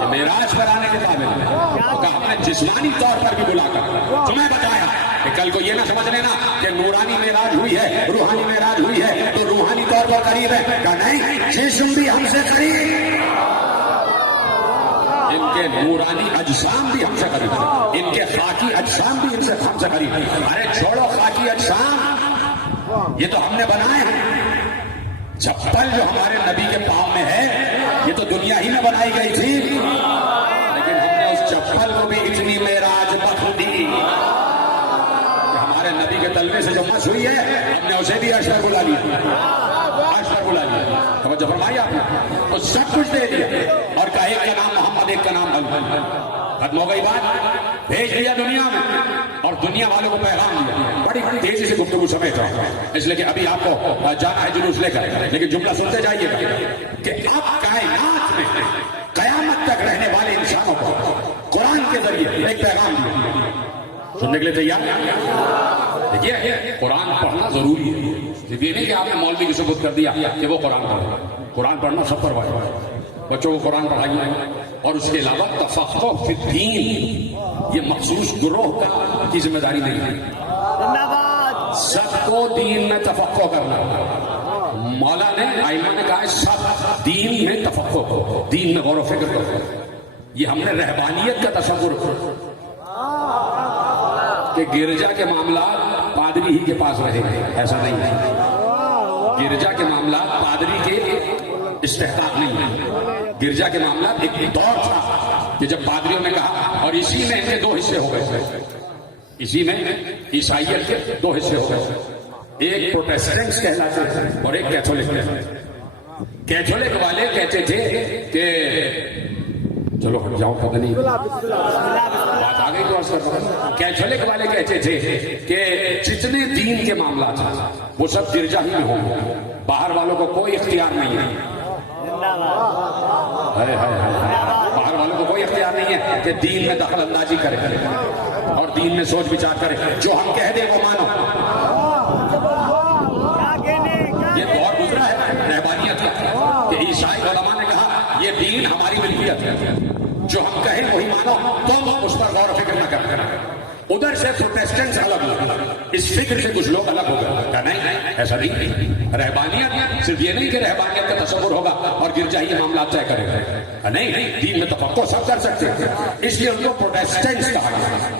یہ معراج پر آنے کے قابل ہے. تو کہا ہم نے جسمانی طور پر بھی بلا کر تمہیں بتایا کہ کل کو یہ نہ سمجھ لینا کہ نورانی معراج ہوئی ہے, روحانی معراج ہوئی ہے تو روحانی طور پر قریب ہے. کہا نہیں, جسم بھی ہم سے قریب, ان کے نورانی اجسام بھی ہم سے قریب, ان کے خاکی اجسام بھی ہم سے قریب. ارے چھوڑو خاکی اجسام, یہ تو ہم نے بنائے ہیں. چپل جو ہمارے نبی کے پاؤں میں ہے یہ تو دنیا ہی میں بنائی گئی تھی, لیکن ہم نے اس چپل کو بھی اتنی معراج بخش دی. ہمارے نبی کے تلوے سے جو مس ہوئی ہے ہم نے اسے بھی عرش پر بلا لیا, عرش پر بلا لیا. توجہ فرمائی آپ نے, تو سب کچھ دے دیا اور کہا ایک کا نام محمد, ایک کا نام علی. ختم ہو گئی بات, بھیج دیا دنیا میں اور دنیا والوں کو پیغام دیا. بڑی تیزی سے گفتگو سمیٹ رہا ہوں اس لیے کہ ابھی آپ کو جانا ہے جلوس لے کر, لیکن جملہ سنتے جائیے گا کہ اب کائنات میں قیامت تک رہنے والے انسانوں کو قرآن کے ذریعے ایک پیغام دیا. سننے کے لیے تیار؟ دیکھیے قرآن پڑھنا ضروری ہے. یہ نہیں کہ آپ نے مولوی کی ثبوت کر دیا کہ وہ قرآن پڑھے. قرآن پڑھنا سب پر واجب ہے, بچوں کو قرآن پڑھائیے. اور اس کے علاوہ تفقہ فی الدین یہ مخصوص گروہ کی ذمہ داری نہیں ہے, سب کو دین میں تفقہ کرنا. مولا نے آئمہ نے کہا ہے سب دین میں تفقہ کرو, دین میں غور و فکر کرو. یہ ہم نے رہبانیت کا تصور کہ گرجا کے معاملات پادری ہی کے پاس رہے گے, ایسا نہیں ہے. گرجا کے معاملات پادری کے استحقاق نہیں ہے. گرجا کے معاملات ایک دور تھا کہ جب پادریوں نے کہا, اور اسی میں ان کے دو حصے ہو گئے, اسی میں عیسائیت کے دو حصے ہو گئے, ایک پروٹیسٹنٹس کہلاتے ہیں اور ایک کیتھولک. کیتھولک والے کہتے تھے کہ چلو ہٹ جاؤ, پتہ نہیں بات آ گئی تو عرض کر رہا. کیتھولک والے کہتے تھے کہ جتنے دین کے معاملات ہیں وہ سب گرجا ہی میں ہوں گے, باہر والوں کو کوئی اختیار نہیں ہے. باہر والوں کو کوئی اختیار نہیں ہے کہ دین میں دخل اندازی کرے اور دین میں سوچ بچار کرے. جو ہم کہہ دیں وہ مانو. یہ دور گزرا ہے رہبانیت کا کہ عیسائی علماء نے کہا یہ دین ہماری ملکیت ہے, جو ہم کہیں وہی مانو, تم اس پر غور و فکر نہ کرنا. ادھر سے پروٹیسٹنٹس الگ ہو گئے, اس فکر سے کچھ لوگ الگ ہو گئے. کہا نہیں, ایسا نہیں. رہبانیت صرف یہ نہیں کہ رہبانیت کا تصور ہوگا اور گرجا ہی معاملات طے کرے گا. نہیں, دین میں تفقہ سب کر سکتے ہیں. اس لیے ان کو پروٹیسٹنٹس کہا.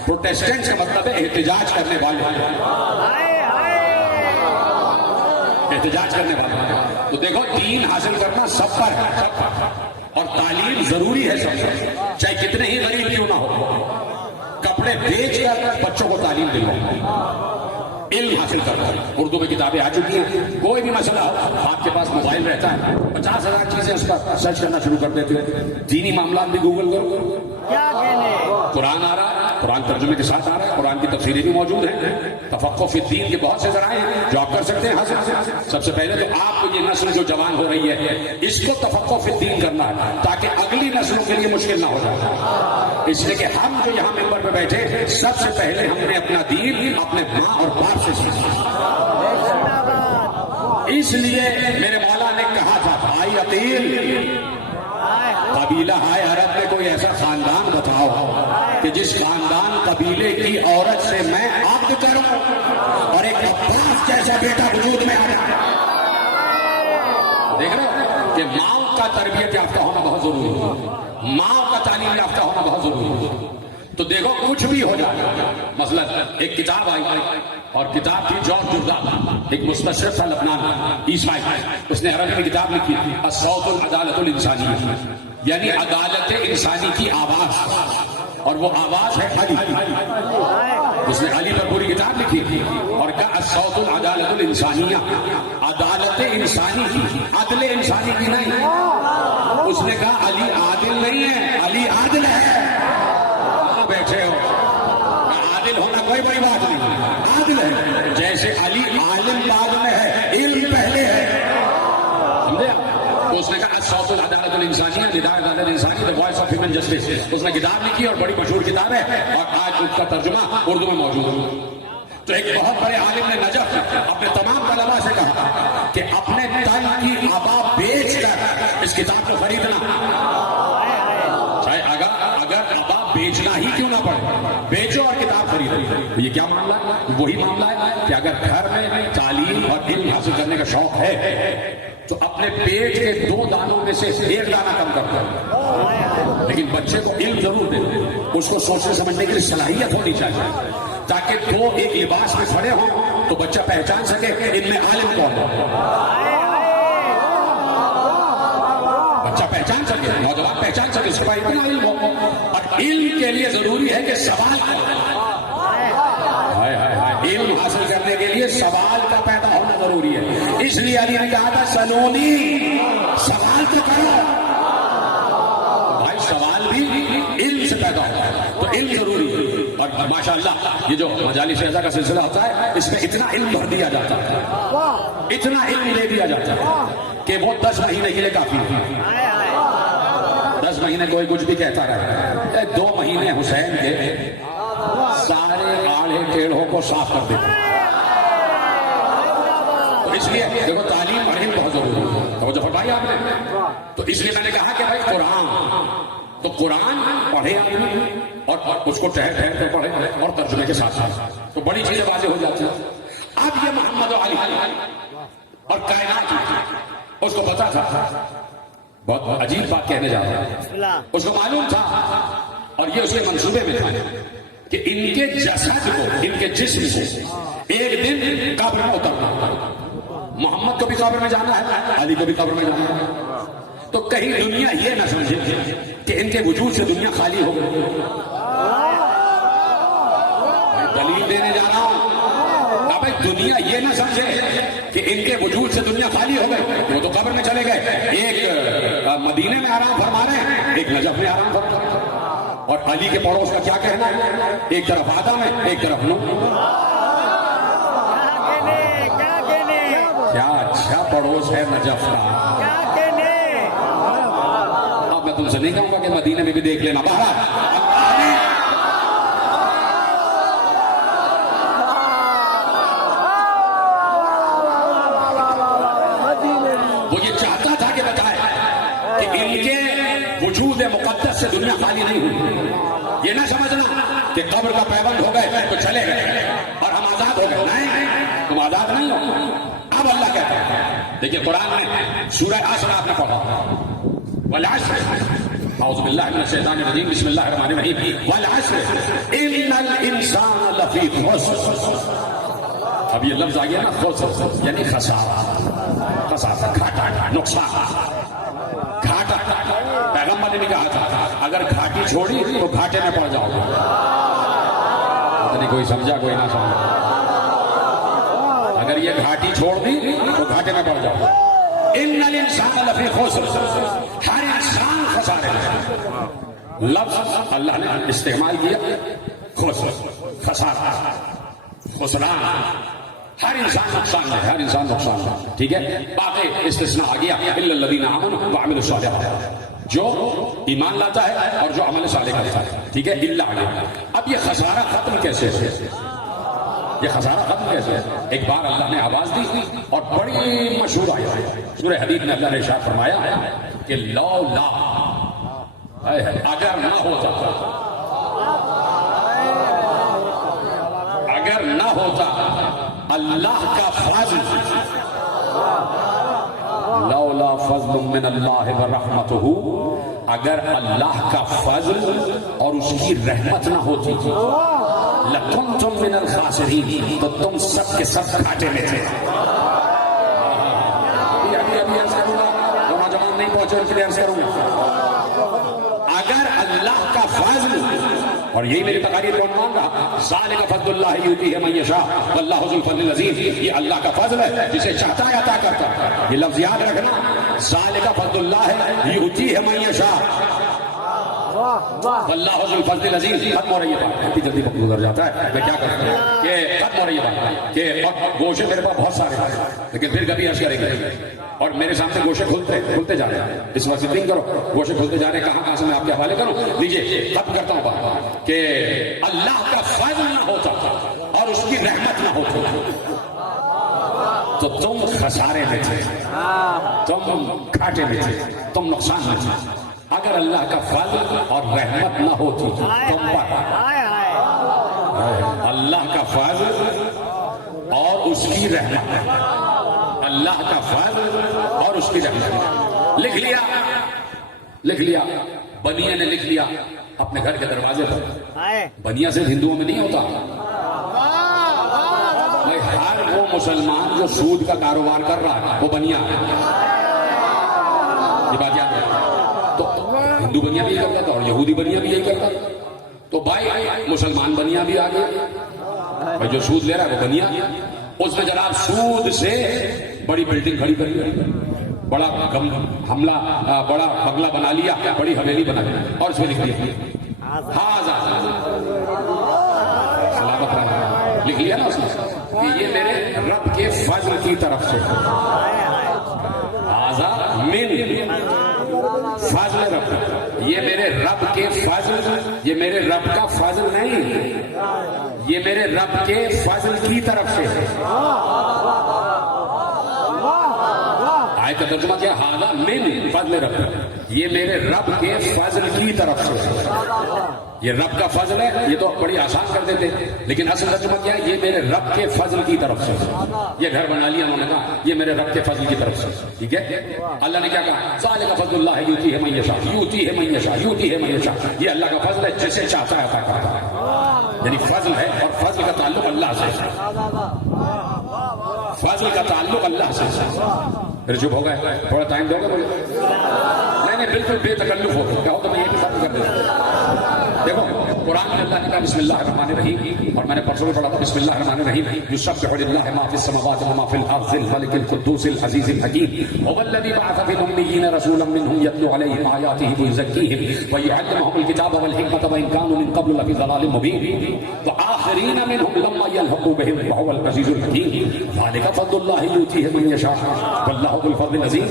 پروٹیسٹنٹس کا مطلب ہے احتجاج کرنے والے, احتجاج کرنے والے. تو دیکھو دین حاصل کرنا سب پر ہے, سب پر, اور تعلیم ضروری ہے سب پر, چاہے کتنے ہی غریب کیوں نہ ہو. کپڑے بیچ کر بچوں کو تعلیم دلواؤ, علم حاصل کرنا. اردو میں کتابیں آ چکی ہیں, کوئی بھی مسئلہ ہو آپ کے پاس موبائل رہتا ہے, 50,000 چیزیں اس پر سرچ کرنا شروع کر دیتے ہیں. دینی معاملات بھی گوگل کرو. قرآن آ رہا ہے, قرآن ترجمے کے ساتھ آ رہا ہے, قرآن کی تفسیریں بھی موجود ہیں. تفقہ فی الدین کے بہت سے ذرائع ہیں جو آپ کر سکتے ہیں حاصل. سب سے پہلے تو آپ کو یہ نسل جو جوان ہو رہی ہے اس کو تفقہ فی الدین کرنا ہے تاکہ اگلی نسلوں کے لیے مشکل نہ ہو جائے. اس لیے کہ ہم جو یہاں ممبر پہ بیٹھے سب سے پہلے ہم نے اپنا دین اپنے ماں اور باپ سے سیکھا. اس لیے میرے مولا نے کہا تھا بھائی عقیل, قبیلہ ہائے عرب میں کوئی ایسا خاندان بتاؤ کہ جس خاندان قبیلے کی عورت سے میں عقد کروں اور ایک عباس جیسا بیٹا وجود میں آ جائے. دیکھ رہے ہو کہ ماں کا تربیت یافتہ ہونا بہت ضروری ہے, ماں کا تعلیم یافتہ ہونا بہت ضروری ہے. تو دیکھو کچھ بھی ہو جائے. مثلا ایک کتاب آئی اور کتاب تھی جارج جردان, ایک مستشرق تھا لبنان عیسائی, اس نے عربی میں کتاب لکھی الصوت العدالت الانسانیہ, یعنی عدالت انسانی کی آواز, اور وہ آواز ہے علی. اس نے علی پر پوری کتاب لکھی تھی اور کہا الصوت العدالت الانسانیہ, عدالت انسانی کی, عدل انسانی کی نہیں. اس نے کہا علی عادل نہیں ہے, علی عادل ہے. بیٹھے ہو, عادل ہونا کوئی بڑی بات نہیں, عادل ہے. جیسے علی عالم بعد میں ہے, علم پہلے ہے, سمجھے؟ تو اس نے کہا الانسانیہ ہدایت الانسانی دی وائس آف ہیومن جسٹس، اس نے کتاب لکھی اور بڑی مشہور کتاب ہے، اور آج اس کا ترجمہ اردو میں موجود ہے۔ تو ایک بہت بڑے عالم نے نجف اپنے تمام طلباء سے کہا کہ اپنے تن کی آبا بیچ کر اس کتاب کو خریدنا، چاہے اگر آبا بیچنا ہی کیوں نہ پڑے، بیچو اور کتاب خریدو۔ یہ کیا معاملہ ہے؟ وہی معاملہ ہے کہ اگر گھر میں تعلیم اور علم حاصل کرنے کا شوق ہے تو اپنے پیٹ کے 2 دانوں میں سے 1 دانہ کم کر دو، لیکن بچے کو علم ضرور دے، اس کو سوچنے سمجھنے کے لیے صلاحیت ہونی چاہیے، تاکہ 2 ایک لباس میں کھڑے ہوں تو بچہ پہچان سکے ان میں عالم کون ہے، بچہ پہچان سکے، نوجوان پہچان سکے اس کے بعد اتنا علم ہو۔ اور علم کے لیے ضروری ہے کہ سوال کون ہے، علم حاصل کرنے کے لیے سوال کا پیدا ہونا ضروری ہے۔ اس لیے علی نے کہا تھا سلونی، سوال تو کرو بھائی، سوال بھی علم سے پیدا ہوتا ہے، تو علم ضروری ہے۔ اور ماشاءاللہ یہ جو مجالس اعزا کا سلسلہ ہوتا ہے اس میں اتنا علم بھر دیا جاتا ہے، اتنا علم دے دیا جاتا ہے کہ وہ 10 مہینے کے لیے کافی ہے۔ 10 مہینے کوئی کچھ بھی کہتا رہے، 2 مہینے حسین کے سارے آڑے ٹیڑھوں کو صاف کر دیتے۔ تو اس لیے دیکھو تعلیم اور علم بہت ضروری ہے، توجہ فرمائی آپ نے۔ تو اس لیے میں نے کہا کہ بھائی قرآن، تو قرآن پڑھے اور اس کو ٹھہر ٹھہر کر پڑھے اور ترجمے کے ساتھ ساتھ، تو بڑی چیزیں واضح ہو جاتی ہیں۔ اب یہ محمد و علی اور کائنات اس کو پتا تھا، بہت عجیب بات کہنے جا رہا ہے، اس کو معلوم تھا اور یہ اس کے منصوبے میں تھا کہ ان کے جسد کو، ان کے جسم کو ایک دن قبر میں اترنا، محمد کو بھی قبر میں جانا ہے، علی کو بھی قبر میں جانا ہے، تو کہیں دنیا یہ نہ سمجھے کہ ان کے وجود سے دنیا خالی ہو گئی۔ دلیل دینے جا رہا ہوں، اب دنیا یہ نہ سمجھے کہ ان کے وجود سے دنیا خالی ہو گئی، وہ تو قبر میں چلے گئے، ایک مدینے میں آرام فرما رہے ہیں، ایک نجف میں آرام فرما رہے ہیں، اور علی کے پڑوس کا کیا کہنا ہے، ایک طرف آدم ہے ایک طرف نوح۔ کیا اچھا پڑوس ہے نجف کا۔ اب میں تم سے نہیں کہوں گا کہ مدینے میں بھی دیکھ لینا، باہر وہ یہ چاہتا تھا کہ بتائے کہ ان کے وجود مقدس سے دنیا خالی نہیں ہوئی۔ یہ نہ سمجھنا کہ قبر کا پیبند ہو گئے تو چلے گئے اور ہم آزاد ہو گئے، نہیں، تم آزاد نہیں ہو۔ اب اللہ کہتا ہے، دیکھیے قرآن میں سورہ عصر آپ نے پڑھا، والعصر، اعوذ باللہ من الشیطان الرجیم، بسم اللہ الرحمن الرحیم، والعصر ان الانسان لفی خسر۔ اب یہ لفظ آ گیا نا، خسر یعنی خسارہ، خسارہ، گھاٹا، نقصان، گھاٹا۔ پیغمبر نے بھی کہا تھا اگر گھاٹی چھوڑی تو گھاٹے میں پڑ جاؤ گے، کوئی سمجھا کوئی نہ سمجھا، اگر یہ گھاٹی چھوڑ دی تو گھاٹے میں پڑ جاؤ گے۔ ان الانسان لفی خسر، ہر انسان خسارے میں۔ لفظ اللہ نے استعمال کیا خسر، خسارہ، خسران، ہر انسان نقصان ہے، ہر انسان نقصان ہے، ٹھیک ہے۔ باقی استثناء آ گیا الا الذین آمنوا وعملوا الصالحات، جو ایمان لاتا ہے اور جو عمل صالح کرتا ہے، ٹھیک ہے، الا آ گیا۔ اب یہ خسارہ ختم کیسے ہے، یہ خسارہ ختم کیسے ہے؟ ایک بار اللہ نے آواز دی اور بڑی مشہور آیت ہے سورہ حدید میں، اللہ نے ارشاد فرمایا کہ لولا، اگر نہ ہوتا، اگر نہ ہوتا اللہ کا فضل، لولا فضل من اللہ ورحمتہ، اگر اللہ کا فضل اور اس کی رحمت نہ ہوتی لکنتم من الخاسرین، تو تم سب کے سب گھاٹے میں تھے۔ ابھی عرض کروں گا، جو نوجوان نہیں پہنچے ان کے لیے عرض کروں گا، اگر اللہ کا فضل، اور یہی میری تقاریر کا عنوان رہا، ذالک فضل اللہ یؤتیہ من یشاء واللہ ذو الفضل العظیم، یہ اللہ کا فضل ہے جسے چاہتا ہے عطا کرتا ہے۔ یہ لفظ یاد رکھنا، ذالک فضل اللہ یؤتیہ من یشاء واللہ ذو الفضل العظیم۔ ختم ہو رہی ہے بات، اتنی جلدی وقت گزر جاتا ہے، میں کیا کرتا ہوں کہ ختم ہو رہی ہے بات، کہ گوشے میرے پاس بہت سارے ہیں لیکن پھر کبھی عرض کریں گے اور میرے سامنے گوشے کھلتے جا رہے ہیں. اس وقت فکر کرو گوشے کھلتے جا رہے ہیں, کہاں سے میں آپ کے حوالے کروں. لیجیے ختم کرتا ہوں بات کہ اللہ کا فضل نہ ہوتا اور اس کی رحمت نہ ہوتی تو تم خسارے میں تھے, تم گھاٹے میں تھے, تم نقصان میں تھے. اگر اللہ کا فضل اور رحمت نہ ہوتی تم پر, اللہ کا فضل اور اس کی رحمت, اللہ کا فضل اور اس کی رحمت. لکھ لیا بنیا نے لکھ لیا اپنے گھر کے دروازے پر. بنیا صرف ہندوؤں میں نہیں ہوتا, ہر وہ مسلمان جو سود کا کاروبار کر رہا ہے وہ بنیا ہے. یہ بات یاد ہے. تو ہندو بنیا بھی یہی کرتا تھا اور یہودی بنیا بھی یہی کرتا تھا. تو بھائی مسلمان بنیا بھی آ گیا, جو سود لے رہا ہے وہ بنیا. اس نے جناب سود سے بڑی بلڈنگ کھڑی کری, بڑا حملہ, بڑا بنگلہ بنا لیا, بڑی حویلی بنا لی اور اس میں لکھ دیا سلامت رہا. لکھ لیا نا اس نے کہ یہ میرے رب کے فضل کی طرف سے, من فضل رب, یہ میرے رب کے فضل, یہ میرے رب کا فضل نہیں, یہ میرے رب کے فضل کی طرف سے. آیت کا ترجمہ کیا, ھذا من فضل رب, یہ میرے رب کے فضل کی طرف سے. یہ رب کا فضل ہے, یہ تو بڑی آسان کر دیتے, لیکن اصل ترجمہ کیا ہے, یہ میرے رب کے فضل کی طرف سے. یہ گھر بنا لیا انہوں نے کہا یہ میرے رب کے فضل کی طرف سے. ٹھیک ہے, اللہ نے کیا کہا, ذالک فضل اللہ یؤتیہ من یشاء, یؤتیہ من یشاء, یؤتیہ من یشاء. یہ اللہ کا فضل ہے, جسے چاہتا ہے عطا کرتا ہے. یعنی فضل ہے اور فضل کا تعلق اللہ سے, فضل کا تعلق اللہ سے. پھر چپ ہو گئے, تھوڑا ٹائم دو گے بولے, نہیں بالکل بے تکلف ہو کہو تو میں یہ بھی ختم کر دیتا. دیکھو قرآن میں اللہ نے کہا بسم اللہ الرحمن الرحیم, اور میں نے پرسوں بھی پڑھا تھا بسم اللہ الرحمن الرحیم. یسبح للہ ما فی السماوات وما فی الارض الملک القدوس العزیز الحکیم هو الذی بعث فی الامیین رسولا منهم یتلو علیہم آیاته ویزکیہم ویعلمهم الکتاب والحکمۃ وان کانوا من قبل لفی ضلال مبین وآخرین منهم لما يلحقوا بهم وهو العزیز الحکیم. ذلک فضل اللہ یؤتیہ من یشاء واللہ ذو الفضل العظیم.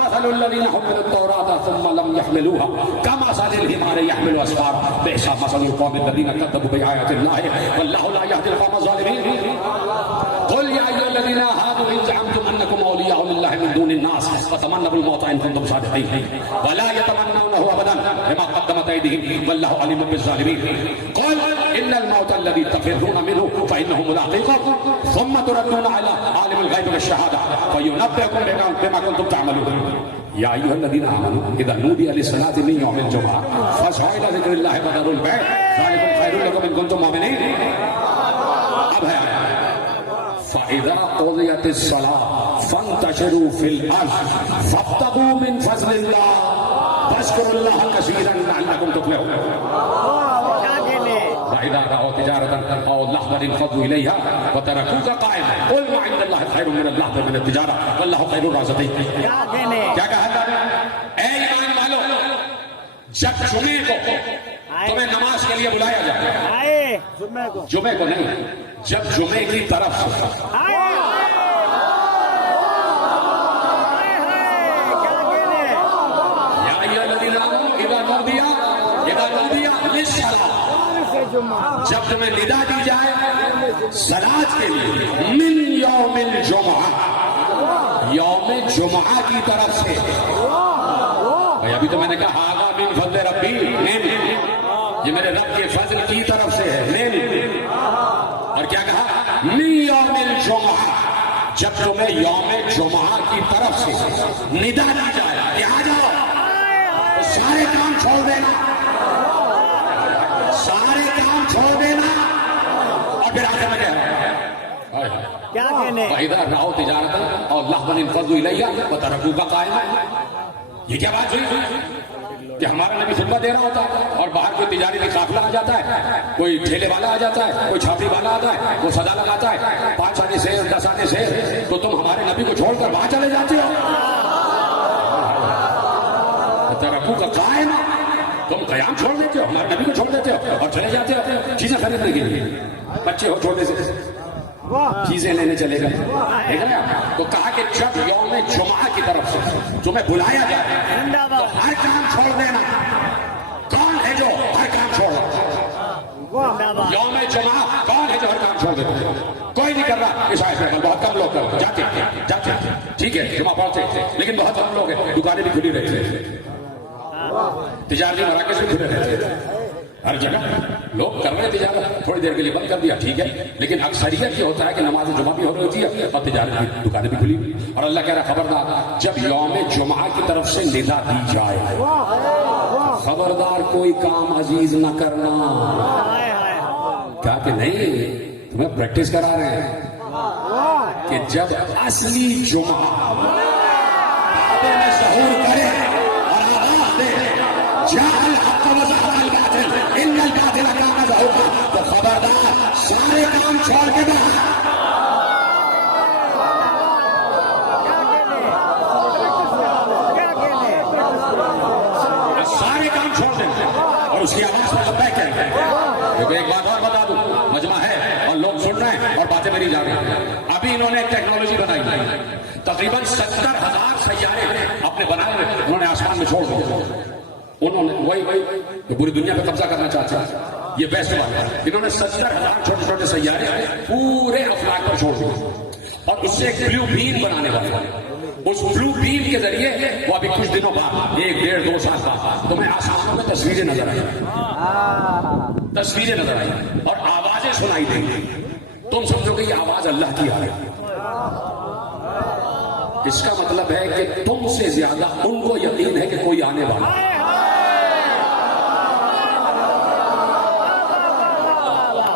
مثل الذین حملوا التوراة ثم لم يحملوها كمثل الحمار يحمل اسفارا بئس مثل القوم الذين كذبوا بآيات الله والله لا يهدي القوم الظالمين. قل يا أيها الذين هادوا إن زعمتم أنكم أولياء لله من دون الناس فتمنوا الموت إن كنتم صادقين ولا يتمنونه أبدا بما قدمت أيديهم والله عليم بالظالمين. قل إن الموت الذي تفرون منه فإنه ملاقيكم ثم تردون على عالم الغيب والشهادة فينبئكم بما كنتم تعملون. یا ایھا الذین آمنوا اذا نودی للصلاۃ من یوم الجمعہ فاسعوا الی ذکر اللہ وذروا البیع ذلکم خیر لکم ان کنتم مؤمنین. اب ہے فاذا قضیت الصلاۃ فانتشروا فی الارض فابتغوا من فضل اللہ واذکروا اللہ کثیرا لعلکم تفلحون. وإذا رأوا تجارة أو لهوا انفضوا إليها وتركوك قائما قل ما عند الله خير من اللهو من التجارة والله خير الرازقين. کیا کہا اے ایمان والو, جب جمعے کو تمہیں نماز کے لیے بلایا جائے, جمعے کو نہیں, جب جمعے کی طرف یا ایھا الذین آمنوا اذا نودی للصلاۃ, جب تمہیں ندا دی جائے صلاۃ کے لیے من یوم الجمعہ, یوم جمعہ کی طرف سے. بھائی ابھی تو میں نے کہا ھذا من فضل ربی, نہیں, یہ میرے رب کے فضل کی طرف سے ہے, نہیں. اور کیا کہا من یوم الجمعہ, جب تمہیں یوم جمعہ کی طرف سے ندا دی جائے کہ آ جاؤ تو سارے کام چھوڑ دینا, سارے کام چھوڑ دینا اور پھر آگے میں کیا کہنے وَإِذَا رَأَوْا تِجَارَةً أَوْ لَهْوًا انفضوا إِلَيْهَا وَتَرَكُوكَ قَائِمًا. یہ کیا بات ہوئی کہ ہمارا نبی خطبہ دے رہا ہوتا ہے اور باہر کوئی تجارتی قافلہ آ جاتا ہے, کوئی ٹھیلے والا آ جاتا ہے, کوئی چھاپڑی والا آتا ہے, وہ صدا لگاتا ہے 5 آنے سے 10 آنے سے, تو تم ہمارے نبی کو چھوڑ کر وہاں چلے جاتے ہو. وَتَرَكُوكَ قَائِمًا, تم قیام چھوڑ دیتے ہو, ہمارے نبی کو چھوڑ دیتے ہو اور چلے جاتے ہو چیزیں خریدنے کے لیے. بچے ہو چھوٹے سے, چیزیں لینے چلے گئے. دیکھ رہے ہیں؟ تو کہا کہ جب یوم جمعہ کی طرف سے تمہیں بلایا جائے تو ہر کام چھوڑ دینا. کون ہے جو ہر کام چھوڑ رہا؟ یوم جمعہ کون ہے جو ہر کام چھوڑ دیتا؟ کوئی نہیں کر رہا. اس آیت میں بہت کم لوگ کر رہے جاتے ٹھیک ہے جمعہ پڑھتے لیکن بہت کم لوگ ہیں. دکانیں بھی کھلی رہتی ہیں, تجارتی مراکز بھی کھلے رہتے ہیں, ہر جگہ لوگ کر رہے تجارت. تھوڑی دیر کے لیے بند کر دیا ٹھیک ہے, لیکن اکثریت یہ ہوتا ہے کہ نماز جمعہ بھی ہو رہی ہوتی ہے اور تجارت کی دکانیں بھی کھلی. اور اللہ کہہ رہا خبردار جب یوم جمعہ کی طرف سے ندا دی جائے خبردار کوئی کام عزیز نہ کرنا. کیا کہ نہیں تمہیں پریکٹس کرا رہے ہیں کہ جب اصلی جمعہ ظہور کرے اور آواز دے جاء الحق وزهق الباطل ان الباطل كان زهوقا تو خبردار سارے کام چھوڑ کے باہر. سارے کام چھوڑ دیں اور اس کی آواز پر لبیک کہیں گے. کیونکہ ایک بات اور بتا دوں, مجمع ہے اور لوگ سن رہے ہیں اور باتیں میری جا رہی ہیں. ابھی انہوں نے ایک ٹیکنالوجی بنائی تقریباً 70,000 سیارے اپنے بنائے ہوئے انہوں نے آسمان میں چھوڑ دیا. انہوں نے وہی پوری دنیا پہ قبضہ کرنا چاہتے ہیں. یہ بیسٹ بات ہے. انہوں نے 70,000 چھوٹے چھوٹے سیارے پورے افلاک پر چھوڑ دیے اور اس سے ایک بلو بین بنانے والے. اس بلو بین کے ذریعے وہ ابھی کچھ دنوں بعد 1 1.5 2 سال بعد تمہیں آسمانوں میں تصویریں نظر آئیں اور آوازیں سنائی دیں گی. تم سمجھو کہ یہ آواز اللہ کی آ رہی ہے. اس کا مطلب ہے کہ تم سے زیادہ ان کو یقین ہے کہ کوئی آنے والا ہے.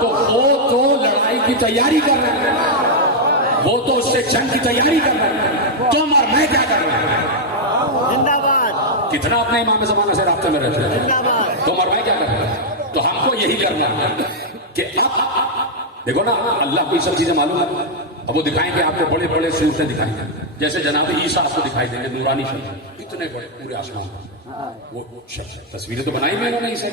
تو وہ تو لڑائی کی تیاری کر رہے ہیں, وہ تو اس سے جنگ کی تیاری کر رہے ہیں. تم اور میں کیا کر رہے ہیں؟ زندہ باد. کتنا اپنے امام زمانہ سے رابطے میں رہتے ہیں. تم اور میں کیا کر رہے ہیں؟ تو ہم کو یہی کرنا ہے کہ اب دیکھو نا اللہ کو یہ سب چیزیں معلوم ہے. اب وہ دکھائیں گے آپ کو بڑے بڑے صورتیں دکھائیں گے جیسے جناب عیسیٰ آپ کو دکھائی دیں گے نورانی شخص اتنے بڑے پورے آسمان. وہ تصویریں تو بنائی ہوئی انہوں نے اسے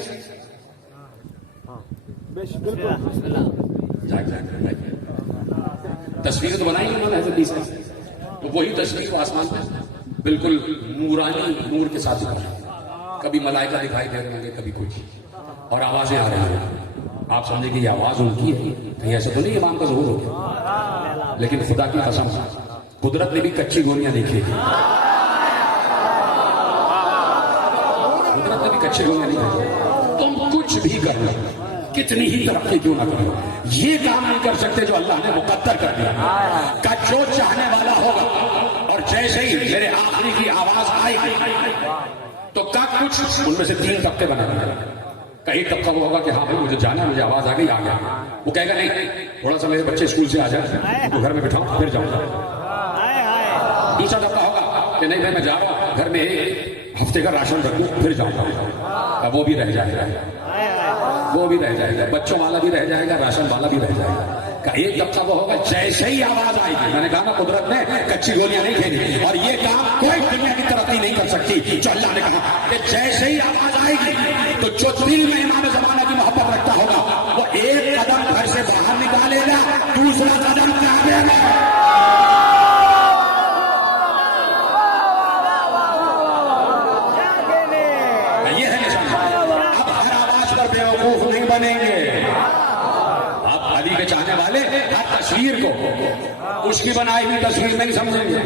تصویریں تو بنائی انہوں نے حضرت عیسیٰ. تو وہی تصویر آسمان پہ بالکل نورانی نور کے ساتھ دکھائی. کبھی ملائکہ دکھائی دے رہے ہوں گے کبھی کچھ اور آوازیں آ رہی ہیں. آپ سمجھیں کہ یہ آواز ان کی ہے. کہیں ایسا تو نہیں امام کا ظہور ہو گیا. لیکن خدا کی قسم قدرت نے بھی کچی گولیاں دیکھی. قدرت نے بھی کچی گولیاں دیکھی. تم کچھ بھی کر لو, کتنی ہی ترقی کیوں نہ کرو, یہ کام نہیں کر سکتے جو اللہ نے مقدر کر دیا. کا جو چاہنے والا ہوگا اور جیسے ہی میرے آخری کی آواز آئے گی تو کا کچھ ان میں سے 3 طبقے بنا دیں. کہیں طبقہ وہ ہوگا کہ ہاں بھائی مجھے جانا, مجھے آواز آ گئی, آ گیا. وہ کہے گا نہیں تھوڑا سا میرے بچے اسکول سے آ جائیں تو گھر میں بٹھاؤں پھر جاؤں گا. دوسرا طبقہ ہوگا کہ نہیں بھائی میں جا رہا ہوں گھر میں 1 ہفتے کا راشن رکھوں پھر جاؤں گا. وہ بھی رہ جائے گا, وہ بھی رہ جائے گا, بچوں والا بھی رہ جائے گا, راشن والا بھی رہ جائے گا. ایک طبقہ وہ ہوگا جیسے ہی آواز آئے گی, میں نے کہا نا قدرت نے کچی گولیاں نہیں کھیلی اور یہ کام کوئی دنیا کی ترقی نہیں کر سکتی جو اللہ نے کہا کہ جیسے ہی آواز آئے گی تو جو دل میں امام زمانہ کی محبت رکھتا ہوگا وہ 1 قدم گھر سے باہر نکالے گا, دوسرا قدم کعبے میں. یہ ہے نشان. اب ہر آواز پر بیوقوف نہیں بنیں گے. علی کے چاہنے والے ہر تصویر کو اس کی بنائی ہوئی تصویر نہیں سمجھیں گے.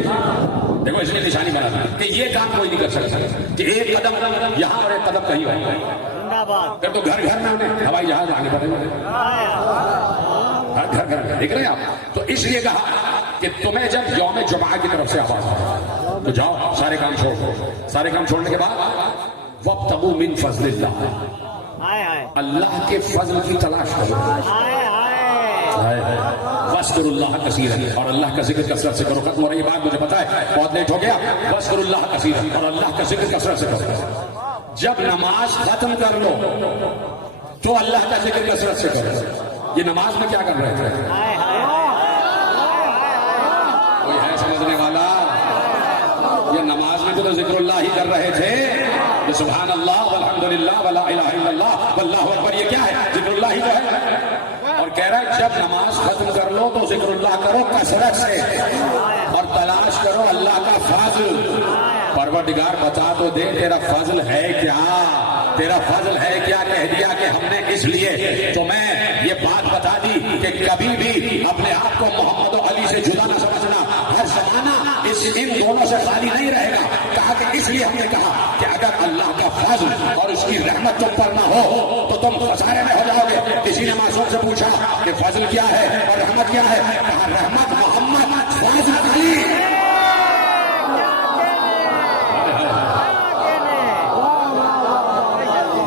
دیکھو اس نے نشانی بنا کہ یہ کام کوئی نہیں کر سکتا کہ 1 قدم یہاں اور 1 قدم کہیں ہوگا. پھر تو گھر گھر میں ہمیں ہوائی جہاز آنے پڑے گا, گھر گھر میں. دیکھ رہے ہیں آپ. تو اس لیے کہا کہ تمہیں جب یوم جمعہ کی طرف سے آواز آئے تو جاؤ سارے کام چھوڑ دو. سارے کام چھوڑنے کے بعد وابتغوا من فضل اللہ, اللہ کے فضل کی تلاش کرو. وَاذْكُرُوا اللَّهَ كَثِيرًا, اور اللہ کا ذکر کثرت سے کرو. ختم ہو رہی بات مجھے پتا ہے بہت لیٹ ہو گیا. وَاذْكُرُوا اللَّهَ كَثِيرًا, اور اللہ کا ذکر کثرت سے کرو. جب نماز ختم کر لو تو اللہ کا ذکر کثرت سے کرو. یہ نماز میں کیا کر رہے تھے؟ کوئی ہے سمجھنے والا؟ یہ نماز میں تو ذکر اللہ ہی کر رہے تھے. سبحان اللہ والحمد للہ ولا الہ الا اللہ واللہ اکبر, یہ کیا ہے؟ ذکر اللہ ہی تو ہے. اور کہہ رہا ہے جب نماز ختم کر لو تو ذکر اللہ کرو کثرت سے اور تلاش کرو اللہ کا فضل. پروردگار بتا تو دے تیرا فضل ہے کیا, تیرا فضل ہے کیا. کہہ دیا کہ ہم نے اس لیے تمہیں یہ بات بتا دی کہ کبھی بھی اپنے آپ کو محمد و علی سے جدا نہ سمجھنا, ہر زمانہ ان دونوں سے خالی نہیں رہے گا. کہا کہ اس لیے ہم نے کہا کہ اگر اللہ کا فضل اور اس کی رحمت تم پر نہ ہو تو تم خسارے میں ہو جاؤ گے. کسی نے معصوم سے پوچھا کہ فضل کیا ہے اور رحمت کیا ہے, کہا رحمت محمد, فضل علی.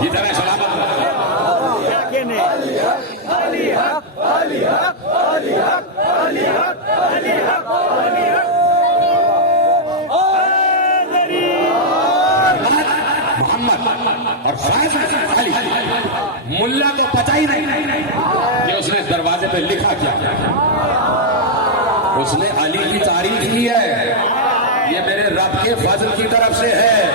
یہ طرح سلامت محمد اور فضل علی. ملا کو پتہ ہی نہیں کہ اس نے دروازے پہ لکھا کیا, اس نے علی کی تعریف کی ہے, یہ میرے رب کے فضل کی طرف سے ہے.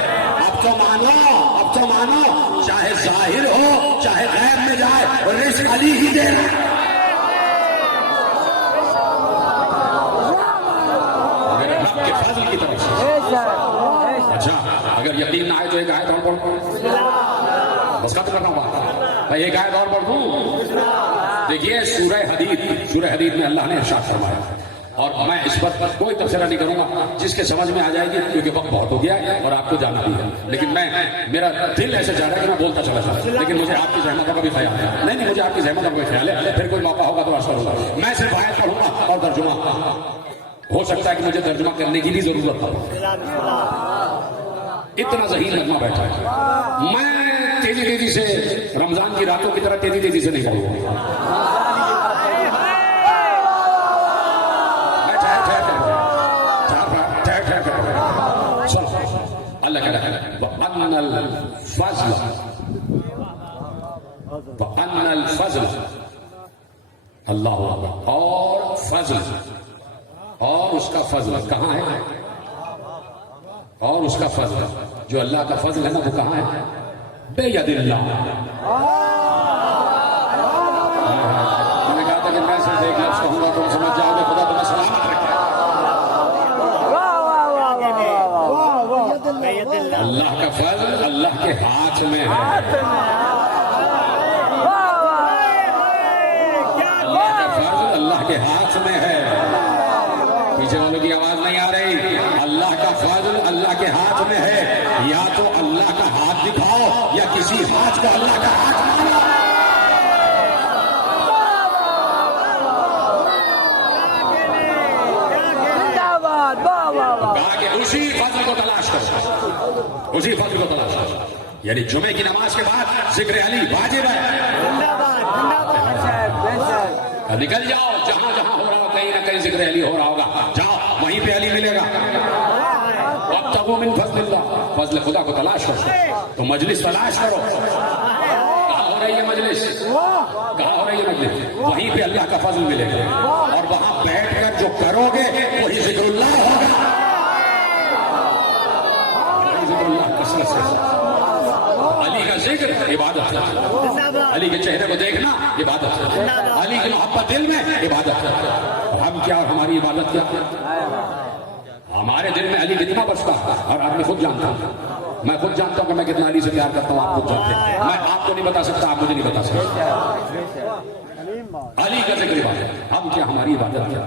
اب تو مانو, اب تو مانو, چاہے ظاہر ہو چاہے غیب میں جائے, رزق علی ہی دے رہا. میرے رب کے فضل کی طرف سے. اچھا اگر یقین نہ آئے تو ایک آیت اور پڑھ دوں, بس ختم کرنا ہوگا. ایک آیت اور پڑھ دوں. دیکھیے سورہ حدید میں اللہ نے ارشاد فرمایا, اور میں اس پر کوئی تبصرہ نہیں کروں گا, جس کے سمجھ میں آ جائے گی کیونکہ وقت بہت ہو گیا ہے اور آپ کو جانا بھی ہے. لیکن میرا دل ایسے چاہ رہا ہے کہ میں بولتا چلا جاؤں, لیکن مجھے آپ کی زحمتوں کا بھی خیال ہے. نہیں مجھے آپ کی زحمتوں کا بھی خیال ہے, پھر کوئی موقع ہوگا تو اثر ہوگا. میں صرف آیت پڑھوں گا اور ترجمہ ہو سکتا ہے کہ مجھے ترجمہ کرنے کی بھی ضرورت ہو. اتنا ذہین لگنا بیٹھا ہے. میں تیزی سے رمضان کی راتوں کی طرح تیزی سے نہیں پڑھوں گا. اللہ کہہ رہا ہے وَأَنَّ الْفَضْلَ اللہ اکبر. اور فضل اور اس کا فضل کہاں ہے, اور اس کا فضل جو اللہ کا فضل ہے نا وہ کہاں ہے, بِیَدِ اللہ. میں نے کہا تھا کہ میں صرف ایک لفظ کہوں گا تو سمجھ جاؤ گے, خدا تمہیں سلامت رکھے. اللہ کا فضل اللہ کے ہاتھ میں ہے. اللہ کا فضل اللہ کے ہاتھ میں ہے. پیچھے والوں کی آواز نہیں آ رہی. اللہ کا فضل اللہ کے ہاتھ میں ہے. یا تو اللہ کا ہاتھ دکھاؤ یا کسی ہاتھ کو اللہ کا ہاتھ مانو. کہا کہ اسی فضل کو تلاش کرو, اسی فضل کو تلاش کرو. یعنی جمعے کی نماز کے بعد ذکر علی واجب ہے. نکل جاؤ جہاں جہاں ہو رہا ہو, کہیں نہ کہیں ذکر علی ہو رہا ہوگا, جاؤ وہیں پہ علی ملے گا. وابتغوا من فضل اللہ, فضل خدا کو تلاش کرو تو مجلس تلاش کرو. کہاں ہو رہی ہے مجلس, کہاں ہو رہی ہے مجلس, وہیں پہ اللہ کا فضل ملے گا. اور وہاں بیٹھ کر جو کرو گے وہی ذکر اللہ ہوگا. ذکر اللہ کثرت سے. علی کا ذکر عبادت ہے, علی کے چہرے کو دیکھنا عبادت ہے, علی کی محبت دل میں عبادت ہے. اور ہم کیا, اور ہماری عبادت کیا, ہمارے دل میں علی کتنا بستا ہے اور آپ نے خود جانتا ہوں. میں خود جانتا ہوں کہ میں کتنا علی سے پیار کرتا ہوں, آپ خود جانتے ہیں. میں آپ کو نہیں بتا سکتا, آپ مجھے نہیں بتا سکتے. علی کا ذکر عبادت. ہم کیا, ہماری عبادت کیا.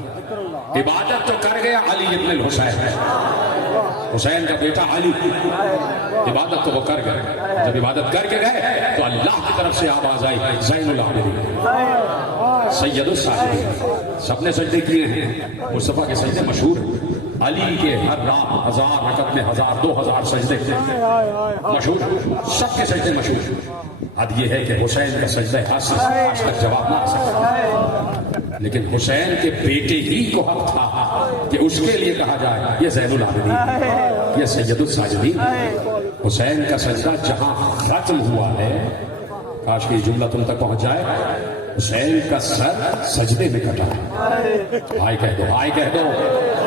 عبادت تو کر گیا علی ابن الحسین, حسین کا بیٹا علی. عبادت تو وہ کر گئے. جب عبادت کر کے گئے تو اللہ کی طرف سے آواز آئی زین العابدین, سید الساجدین. سب نے سجدے کیے ہیں, مصطفیٰ کے سجدے مشہور ہیں. علی کے ہر رات 1000 رکعت میں 1000 2000 سجدے مشہور, سب کے سجدے مشہور. اب یہ ہے کہ حسین کا سجدہ آج تک جواب نہ آ سکتا, لیکن حسین کے بیٹے ہی کو حق تھا کہ اس کے لیے کہا جائے یہ زین العابدین, یہ سید الساجدین. حسین کا سجدہ جہاں ختم ہوا ہے, کاش کی جملہ تم تک پہنچ جائے, حسین کا سر سجدے میں کٹا. آئے کہہ دو, آئے کہہ دو,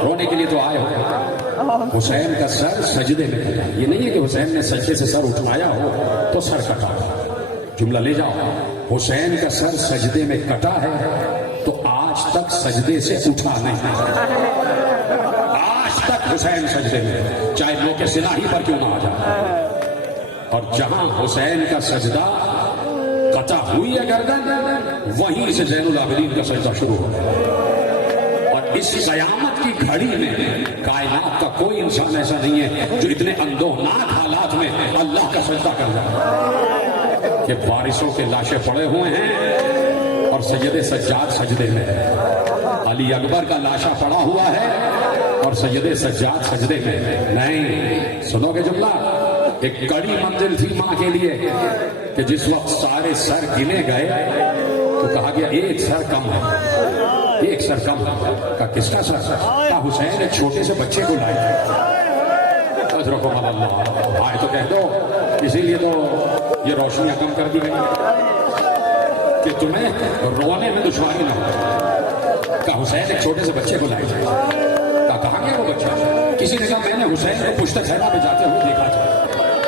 رونے کے لیے تو آئے ہو. حسین کا سر سجدے میں کٹا. یہ نہیں ہے کہ حسین نے سجدے سے سر اٹھوایا ہو تو سر کٹا. جملہ لے جاؤ, حسین کا سر سجدے میں کٹا ہے تو آج تک سجدے سے اٹھا نہیں. آج تک حسین سجدے میں چاہے موقع سلاحی پر کیوں نہ آ جائے. اور جہاں حسین کا سجدہ قطع ہوئی ہے گردن وہیں سے زین العابدین کا سجدہ شروع ہو گیا. اور اس قیامت کی گھڑی میں کائنات کا کوئی انسان ایسا نہیں ہے جو اتنے اندوہناک حالات میں اللہ کا سجدہ کر جائے کہ وارثوں کے لاشیں پڑے ہوئے ہیں اور سید سجاد سجدے میں ہے. علی اکبر کا لاشا پڑا ہوا ہے اور سید سجاد سجدے میں ہے. نہیں سنو گے جملہ. ایک کڑی منزل تھی ماں کے لیے کہ جس وقت سارے سر گنے گئے تو کہا گیا ایک سر کم ہے, ایک سر کم ہے. کہا کس کا سر؟ کہا حسین ایک چھوٹے سے بچے کو لائے. رکھو اللہ آئے تو کہہ دو. اسی لیے تو یہ روشنیاں کم کر دی گئی کہ تمہیں رونے میں دشواری نہ ہو. کہا حسین ایک چھوٹے سے بچے کو لائے. کہا کہاں گیا وہ بچہ؟ کسی نے کہا میں نے حسین کو پشت خیمہ پہ جاتے ہوئے دیکھا تھا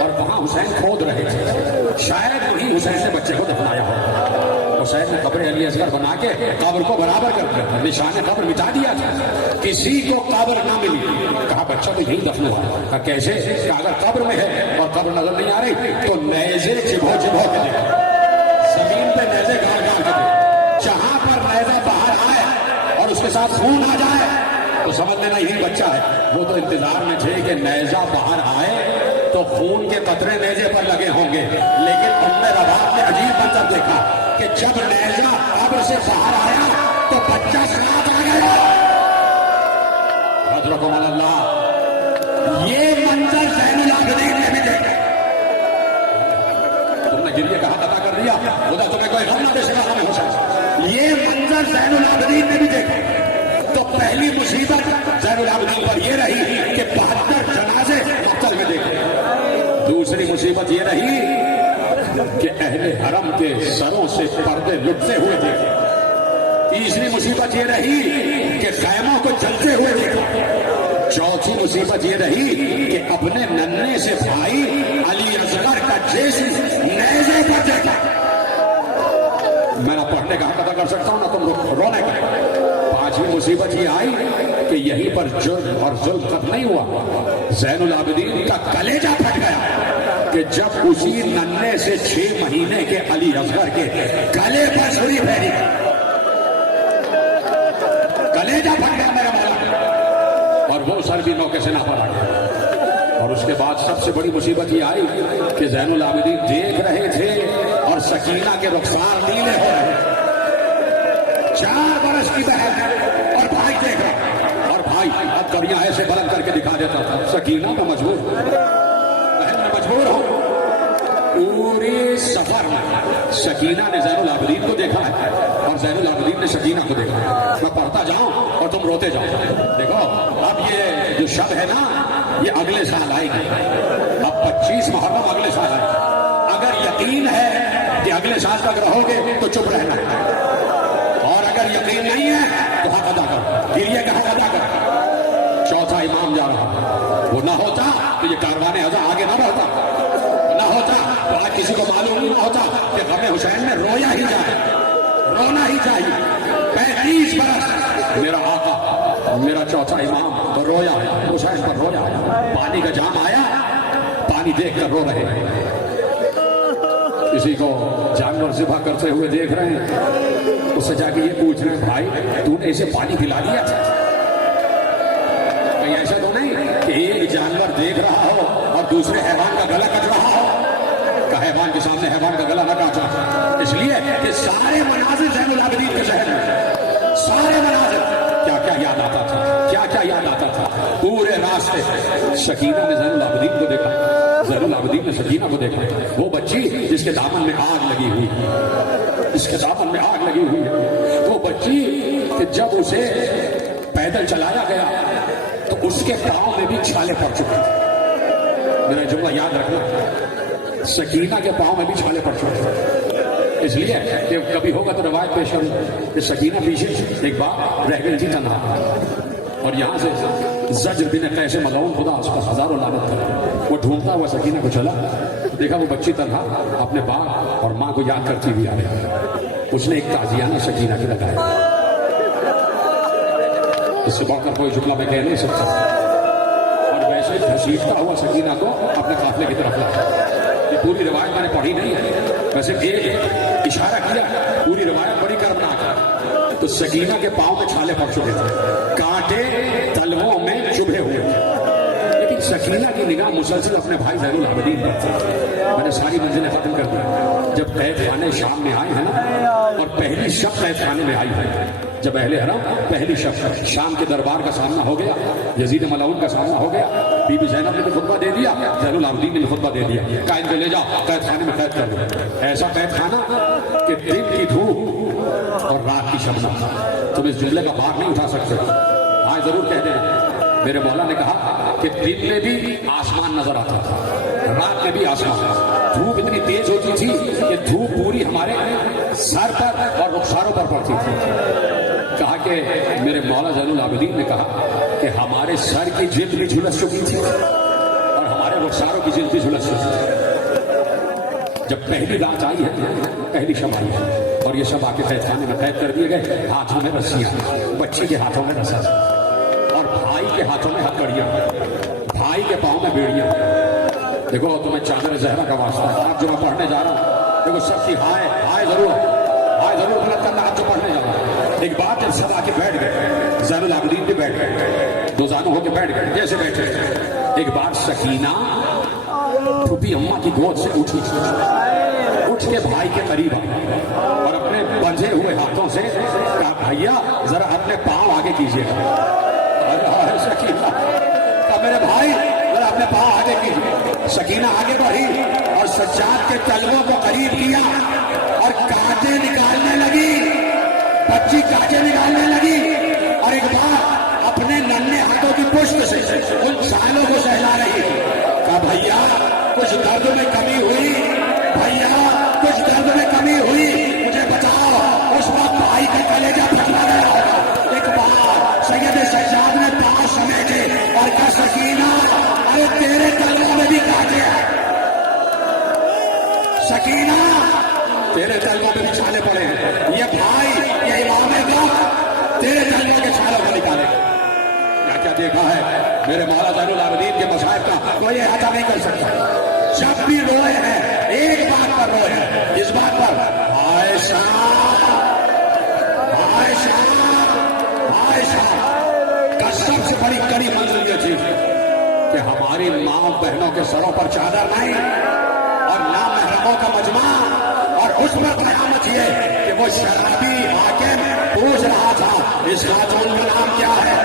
اور وہاں حسین کھود رہے تھے, شاید وہی حسین نے بچے کو دفنایا ہو. حسین نے قبر علی اصغر بنا کے قبر کو برابر کر دیا تھا, نشان قبر مٹا دیا تھا. کسی کو قبر نہ ملی. کہا بچہ تو یہی دفن ہوا. کہا کیسے؟ کہ اگر قبر میں ہے اور قبر نظر نہیں آ رہی تو نیزے چبھو چبھو کے دے, زمین پہ نیزے گاڑ گاڑ کے دے. جہاں پر نیزہ باہر آئے اور اس کے ساتھ خون آ جائے تو سمجھ لینا یہی بچہ ہے. وہ تو انتظار میں تھے کہ نیزہ باہر آئے تو خون کے قطرے نیزے پر لگے ہوں گے, لیکن ام رباب نے عجیب منظر دیکھا کہ جب نیزہ قبر سے باہر آیا تو بچہ ساتھ آ گیا. حضرت اللہ یہ منظر زین العابدین نے بھی دیکھا. تم نے گریہ کہاں ادا کر دیا, خدا تمہیں کوئی غم نہ دے سکا ہمیں حسین. یہ منظر زین العابدین نے بھی دیکھا. تو پہلی مصیبت زین العابدین پر یہ رہی کہ 72 جنازے مقتل میں دیکھے. دوسری مصیبت یہ رہی کہ اہل حرم کے سروں سے پردے لٹتے ہوئے دیکھے. تیسری مصیبت یہ رہی کہ خیموں کو جلتے ہوئے دیکھا. چوتھی مصیبت یہ رہی کہ اپنے ننھے سے بھائی علی اصغر کا جسم نیزے پر دیکھا. میں نہ پڑھنے کا حق ادا کر سکتا ہوں نہ تم رونے کا. پانچویں مصیبت یہ آئی کہ یہیں پر جرم اور ظلم ختم نہیں ہوا, زین العابدین کا کلیجہ پھٹ گیا کہ جب اسی ننھے سے 6 مہینے کے علی اصغر کے گلے پر چھری پھیری. کلیجہ پھٹ گیا میرا مولا, اور وہ سر بھی موقع سے نہ پڑا گیا. اور اس کے بعد سب سے بڑی مصیبت یہ آئی کہ زین العابدین دیکھ رہے تھے اور سکینہ کے رخسار نیلے ہو رہے. 4 برس کی بہن اور بھائی دیکھ رہا, اور بھائی اب کبھی ایسے بلند کر کے دکھا دیتا تھا. سکینہ تو مجبور, بہن میں مجبور ہو. پورے سفر میں سکینہ نے زین العابدین کو دیکھا ہے اور زین العابدین نے سکینہ کو دیکھا ہے. میں پڑھتا جاؤں اور تم روتے جاؤ. دیکھو اب یہ جو شب ہے نا یہ اگلے سال آئے گی. اب 25 محرم اگلے سال آئے گی. اگر یقین ہے کہ اگلے سال تک رہو گے تو چپ رہنا ہے, اور اگر یقین نہیں ہے تو حق ادا کر, گریہ کا حق ادا کر. چوتھا امام جا رہا, وہ نہ ہوتا تو یہ کاروان ازا آگے نہ بڑھتا, نہ ہوتا تو آج کسی کو معلوم نہ ہوتا کہ غم حسین میں رویا ہی جائے, رونا ہی چاہیے. 35 برس میرا آقا میرا چوتھا امام رویا ہے, حسین پر رویا ہے. پانی کا جام آیا, پانی دیکھ کر رو رہے ہیں. کسی کو جانور ذبح کرتے ہوئے دیکھ رہے ہیں, اس سے جا کے یہ پوچھ رہے ہیں بھائی تو نے اسے پانی پلا دیا تھا؟ کہیں ایسا تو نہیں کہ ایک جانور دیکھ رہا ہو اور دوسرے حیوان کا گلا کٹ رہا ہو, کہ حیوان کے سامنے حیوان کا گلا نہ کاٹا. اس لیے کہ سارے مناظر زین العابدین کے شہر میں, سارے مناظر کیا کیا یاد آتا تھا, کیا کیا یاد آتا تھا. پورے راستے سکینہ نے زین العابدین کو دیکھا, زین العابدین نے سکینہ کو دیکھا. وہ بچی جس کے دامن میں آگ لگی ہوئی, جس کے دامن میں آگ لگی ہوئی ہے. وہ بچی کہ جب اسے پیدل چلایا گیا تو اس کے پاؤں میں بھی چھالے پڑ چکے تھے. میرا جملہ یاد رکھنا, سکینہ کے پاؤں میں بھی چھالے پڑ چکے تھے. اس لیے کہ کبھی ہوگا تو روایت پیش کروں کہ سکینہ پیچھے ایک بار رہ گئی تھی تنہا, اور یہاں سے زجر بن قیس ملعون خدا اس پر ہزاروں لعنت کرے, وہ ڈھونڈتا ہوا سکینہ کو چلا دیکھا وہ بچی تنہا اپنے باپ اور ماں کو یاد کرتی ہوئی آ رہی، اس نے ایک تعزیانہ سکینہ کی لگایا. اس سے بڑھ کر کوئی جملہ میں کہہ نہیں سکتا. اور ویسے گھسیٹتا ہوا سکینہ کو اپنے قافلے کی طرف لایا. یہ پوری روایت میں نے پڑھی نہیں ہے، ویسے ایک اشارہ کیا، پوری روایت بڑی کرمناک ہے. تو سکینہ کے پاؤں میں چھالے پڑ چکے تھے، کانٹے تلووں میں چبھے ہوئے تھے، لیکن سکینہ کی نگاہ مسلسل اپنے بھائی زین العابدین پر تھی. میں نے ساری منزلیں ختم کر دی. جب قید خانے شام میں آئے ہیں نا، اور پہلی شب قید خانے میں آئی ہے، جب اہل حرم پہلی شب شام کے دربار کا سامنا ہو گیا، یزید ملعون کا سامنا ہو گیا، بی بی زینب نے بھی خطبہ دے دیا، زین العابدین نے بھی خطبہ دے دیا، قائد کو لے جاؤ قید خانے میں قید کر دو. ایسا قید خانہ کہ دن کی دھوپ اور رات کی شبنم، تم اس جملے کا بھار نہیں اٹھا سکتے. ہاں ضرور کہہ دیں، میرے مولا نے کہا کہ دن میں بھی آسمان نظر آتا تھا، رات میں بھی آسمان. دھوپ اتنی تیز ہوتی تھی کہ دھوپ پوری ہمارے سر پر اور رخساروں پر پڑتی تھی. کہا کہ میرے مولا زین العابدین نے کہا کہ ہمارے سر کی جلد بھی جھلس چکی تھی اور ہمارے رخساروں کی جلد بھی جھلس چکی تھی. جب پہلی رات آئی ہے، پہلی شب آئی ہے، اور یہ شب آ کے قید خانے میں قید کر دیے گئے. ہاتھوں میں رسیاں، بچی کے ہاتھوں میں رسا، اور بھائی کے ہاتھوں میں ہتھکڑیاں، بھائی کے پاؤں میں بیڑیاں. دیکھو تمہیں چادر زہرا کا واسطہ ہے، آپ جو میں پڑھنے جا رہا ہوں، دیکھو سب کی ہائے ہائے ضرور غلط کرنا. آپ جو پڑھنے جا رہا ہوں، ایک بات جب سب آ کے بیٹھ گئے، زین العابدین بھی بیٹھ گئے، دو زانو ہو کے بیٹھ گئے جیسے بیٹھے. ایک بار سکینہ پھوپھی اماں کی گود سے اٹھی، اٹھ کے بھائی کے قریب آئی اور اپنے بندھے ہوئے ہاتھوں سے کہا بھیا ذرا اپنے پاؤں آگے کیجیے. سکینہ کہا میرے بھائی ذرا اپنے پاؤں آگے کیجیے. سکینہ آگے بڑھی اور سجاد کے تلووں کو قریب کیا اور کانٹے نکالنے لگی، بچی کانٹے نکالنے لگی. اور ایک بار اپنے ننھے ہاتھوں کی پشت سے ان سالوں کو سہلا رہی. کہا بھیا کچھ درد میں کمی ہوئی، بھیا کچھ درد میں کمی ہوئی، مجھے بتاؤ. اس وقت بھائی کا کلیجہ پھٹا گیا ہوگا. ایک بار سید سجاد نے پاؤں سمیٹے اور کہا سکینہ ارے تیرے تلووں میں بھی کانٹے ہیں، سکینہ تیرے تلووں میں بھی چھالے پڑے ہیں. یہ بھائی یہ امام وقت تیرے تلووں کے چھالوں کو نکالے. کیا دیکھا ہے میرے مولا زین العابدین کے مصائب کا کوئی احاطہ نہیں کر سکتا. جب بھی روئے ہیں ایک بات پر روئے ہیں، اس بات پر عائشہ عائشہ عائشہ کا سب سے بڑی کڑی منزل یہ تھی کہ ہماری ماں بہنوں کے سروں پر چادر نہیں اور نامحرموں کا مجمع. اور اس پر قیامت یہ کہ وہ شرابی حاکم پوچھ رہا تھا اس خاتون کا نام کیا ہے.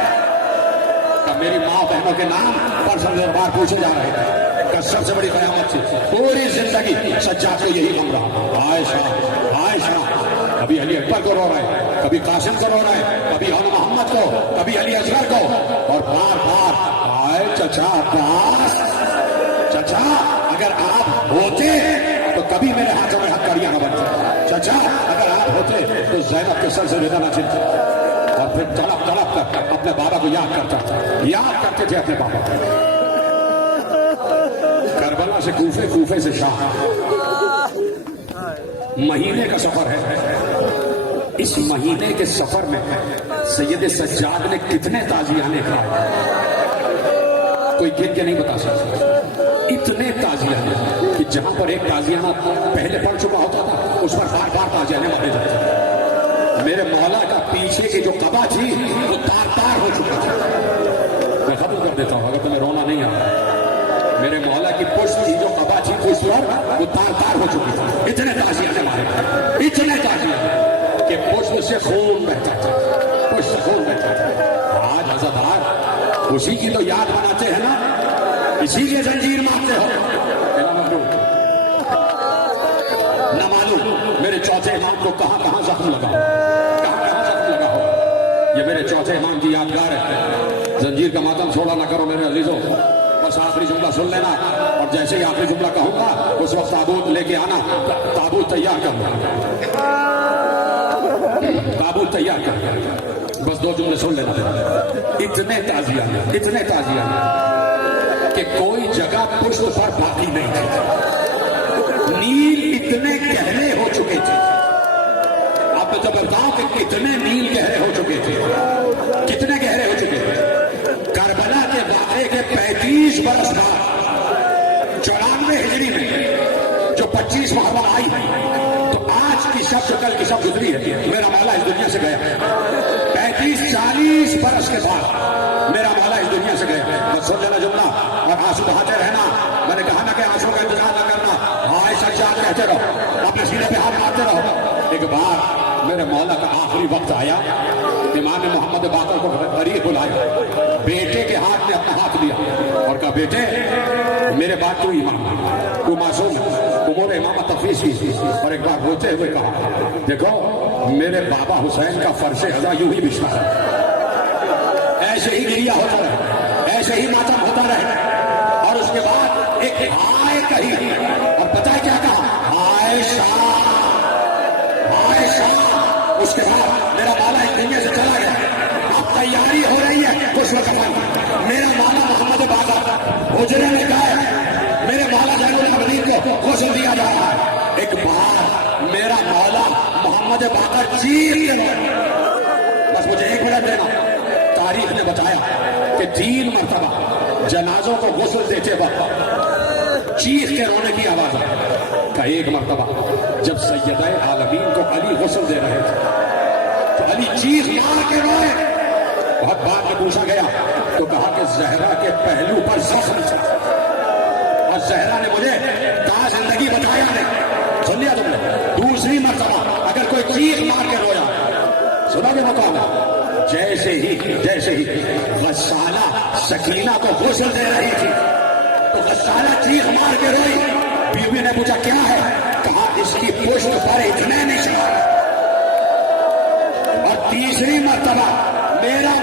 میری ماں بہنوں کے نام پر دربار پوچھے جا رہے تھے. سب سے بڑی قیامت تھی. پوری زندگی سجاد کو یہی غم رہا. عائشہ عائشہ کبھی علی اکبر کو رو رہے ہیں، کبھی قاسم کو رو رہے ہیں، کبھی علی محمد کو، کبھی علی اصغر کو، اور بار بار آئے چچا عباس، چچا اگر آپ ہوتے تو کبھی میرے ہاتھوں میں ہتھکڑیاں نہ بنتی. چچا اگر آپ ہوتے تو زینب کے سر سے ریزہ نہ چھلتا. اور پھر تڑپ تڑپ کر اپنے بابا کو یاد کرتا تھا، یاد کرتے تھے اپنے بابا کو. کربلا سے کوفے، کوفے سے شام، مہینے کا سفر ہے. اس مہینے کے سفر میں سید سجاد نے کتنے تازیانے کھائے کوئی گن کے نہیں بتا سکتا. اتنے تازیانے کہ جہاں پر ایک تازیانہ پہلے پڑ چکا ہوتا تھا اس پر بار بار تازیانے مارے جاتے تھے. میرے مولا کا پیچھے کی جو قبا تھی وہ تار تار ہو چکا تھا. میں ختم کر دیتا ہوں اگر تمہیں رونا نہیں آ رہا. میرے مولا کی پشت کی جو قبا تھی اس پر وہ تار تار ہو چکی تھی. اتنے تازیانے مارے تھے، اتنے تازیانے کہ پشت سے خون بہتا تھا، پشت سے خون بہتا تھا. آج عزادار اسی کی تو یاد بناتے ہیں نا، اسی لیے زنجیر مارتے ہو. نہ معلوم میرے چوتھے امام کو کہاں کہاں زخم لگا ہو. یہ میرے چوتھے امام کی یادگار ہے. زنجیر کا ماتم چھوڑا نہ کرو میرے عزیزوں. بس آخری جملہ سن لینا اور جیسے ہی آخری جملہ کہوں گا اس وقت تابوت لے کے آنا. تابوت تیار کرنا، تابوت تیار کرنا. بس دو جملے سن لینا. اتنے تازیانے کہ کوئی جگہ پشت پر باقی نہیں تھی. نیل اتنے گہرے ہو چکے تھے. اب تو بتاؤ کہ کتنے نیل گہرے ہو چکے تھے, کتنے گہرے ہو چکے تھے. کربلا کے واقعے کے 35 برس بعد 94 ہجری میں جو 25 محرم آئی تو آج کی شب جو کل کی شب گزری ہے, میرا مولا اس دنیا سے گیا. 35-40 برس کے بعد میرا مولا اس دنیا سے گیا. بس سن لینا جملہ اور آنسو بہاتے رہنا. میں نے کہا نا کہ آنسو کا انتظار نہ کرنا, ہائے سجاد کہتے رہو, اپنے سینے پہ ہاتھ مارتے رہو. ایک بار میرے مولا کا آخری وقت آیا, امام محمد باقر کو قریب بلایا, بیٹے کے ہاتھ میں اپنا ہاتھ دیا اور کہا بیٹے میرے بات تو ایمان, تو معصوم امور امامت تفویض کی. اور ایک بار روتے ہوئے کہا دیکھو میرے بابا حسین کا فرش ازا یوں ہی بچھتا ہے, ایسے ہی گریا ہوتا رہے, ایسے ہی ماتم ہوتا رہے. اور اس کے بعد ایک ہائے کہی, اور پتہ ہے کیا کہا, ہائے شاہ, ہائے شاہ. اس کے بعد میرا مولا اس دنیا سے چلا گیا. اب تیاری ہو رہی ہے خوش وقت. میرا مولا محمد باقر حجرے میں گئے, میرے مولا زین العابدین کو غسل دیا جا رہا ہے. ایک بار میرا مولا محمد باقر چیخ کے, بس مجھے 1 منٹ دینا. تاریخ نے بتایا کہ 3 مرتبہ جنازوں کو غسل دیتے وقت چیخ کے رونے کی آواز آئی. کا ایک مرتبہ جب سیدہ عالمین کو علی غسل دے رہے تھے تو علی چیخ مار کے روئے. بہت بعد میں پوچھا گیا تو کہا کہ زہرا کے پہلو پر زخم تھا, اور زہرا نے مجھے کہاں زندگی بتایا نہیں. سن لیا تم نے. دوسری مرتبہ اگر کوئی چیخ مار کے رویا, سنا کہ بتاؤ, جیسے ہی غسالہ سکینہ کو غسل دے رہی تھی تو غسالہ چیخ مار کے روئی. بیوی نے پوچھا کیا ہے, کہا اس کی پشت پر اتنے نشان. اور تیسری مرتبہ میرا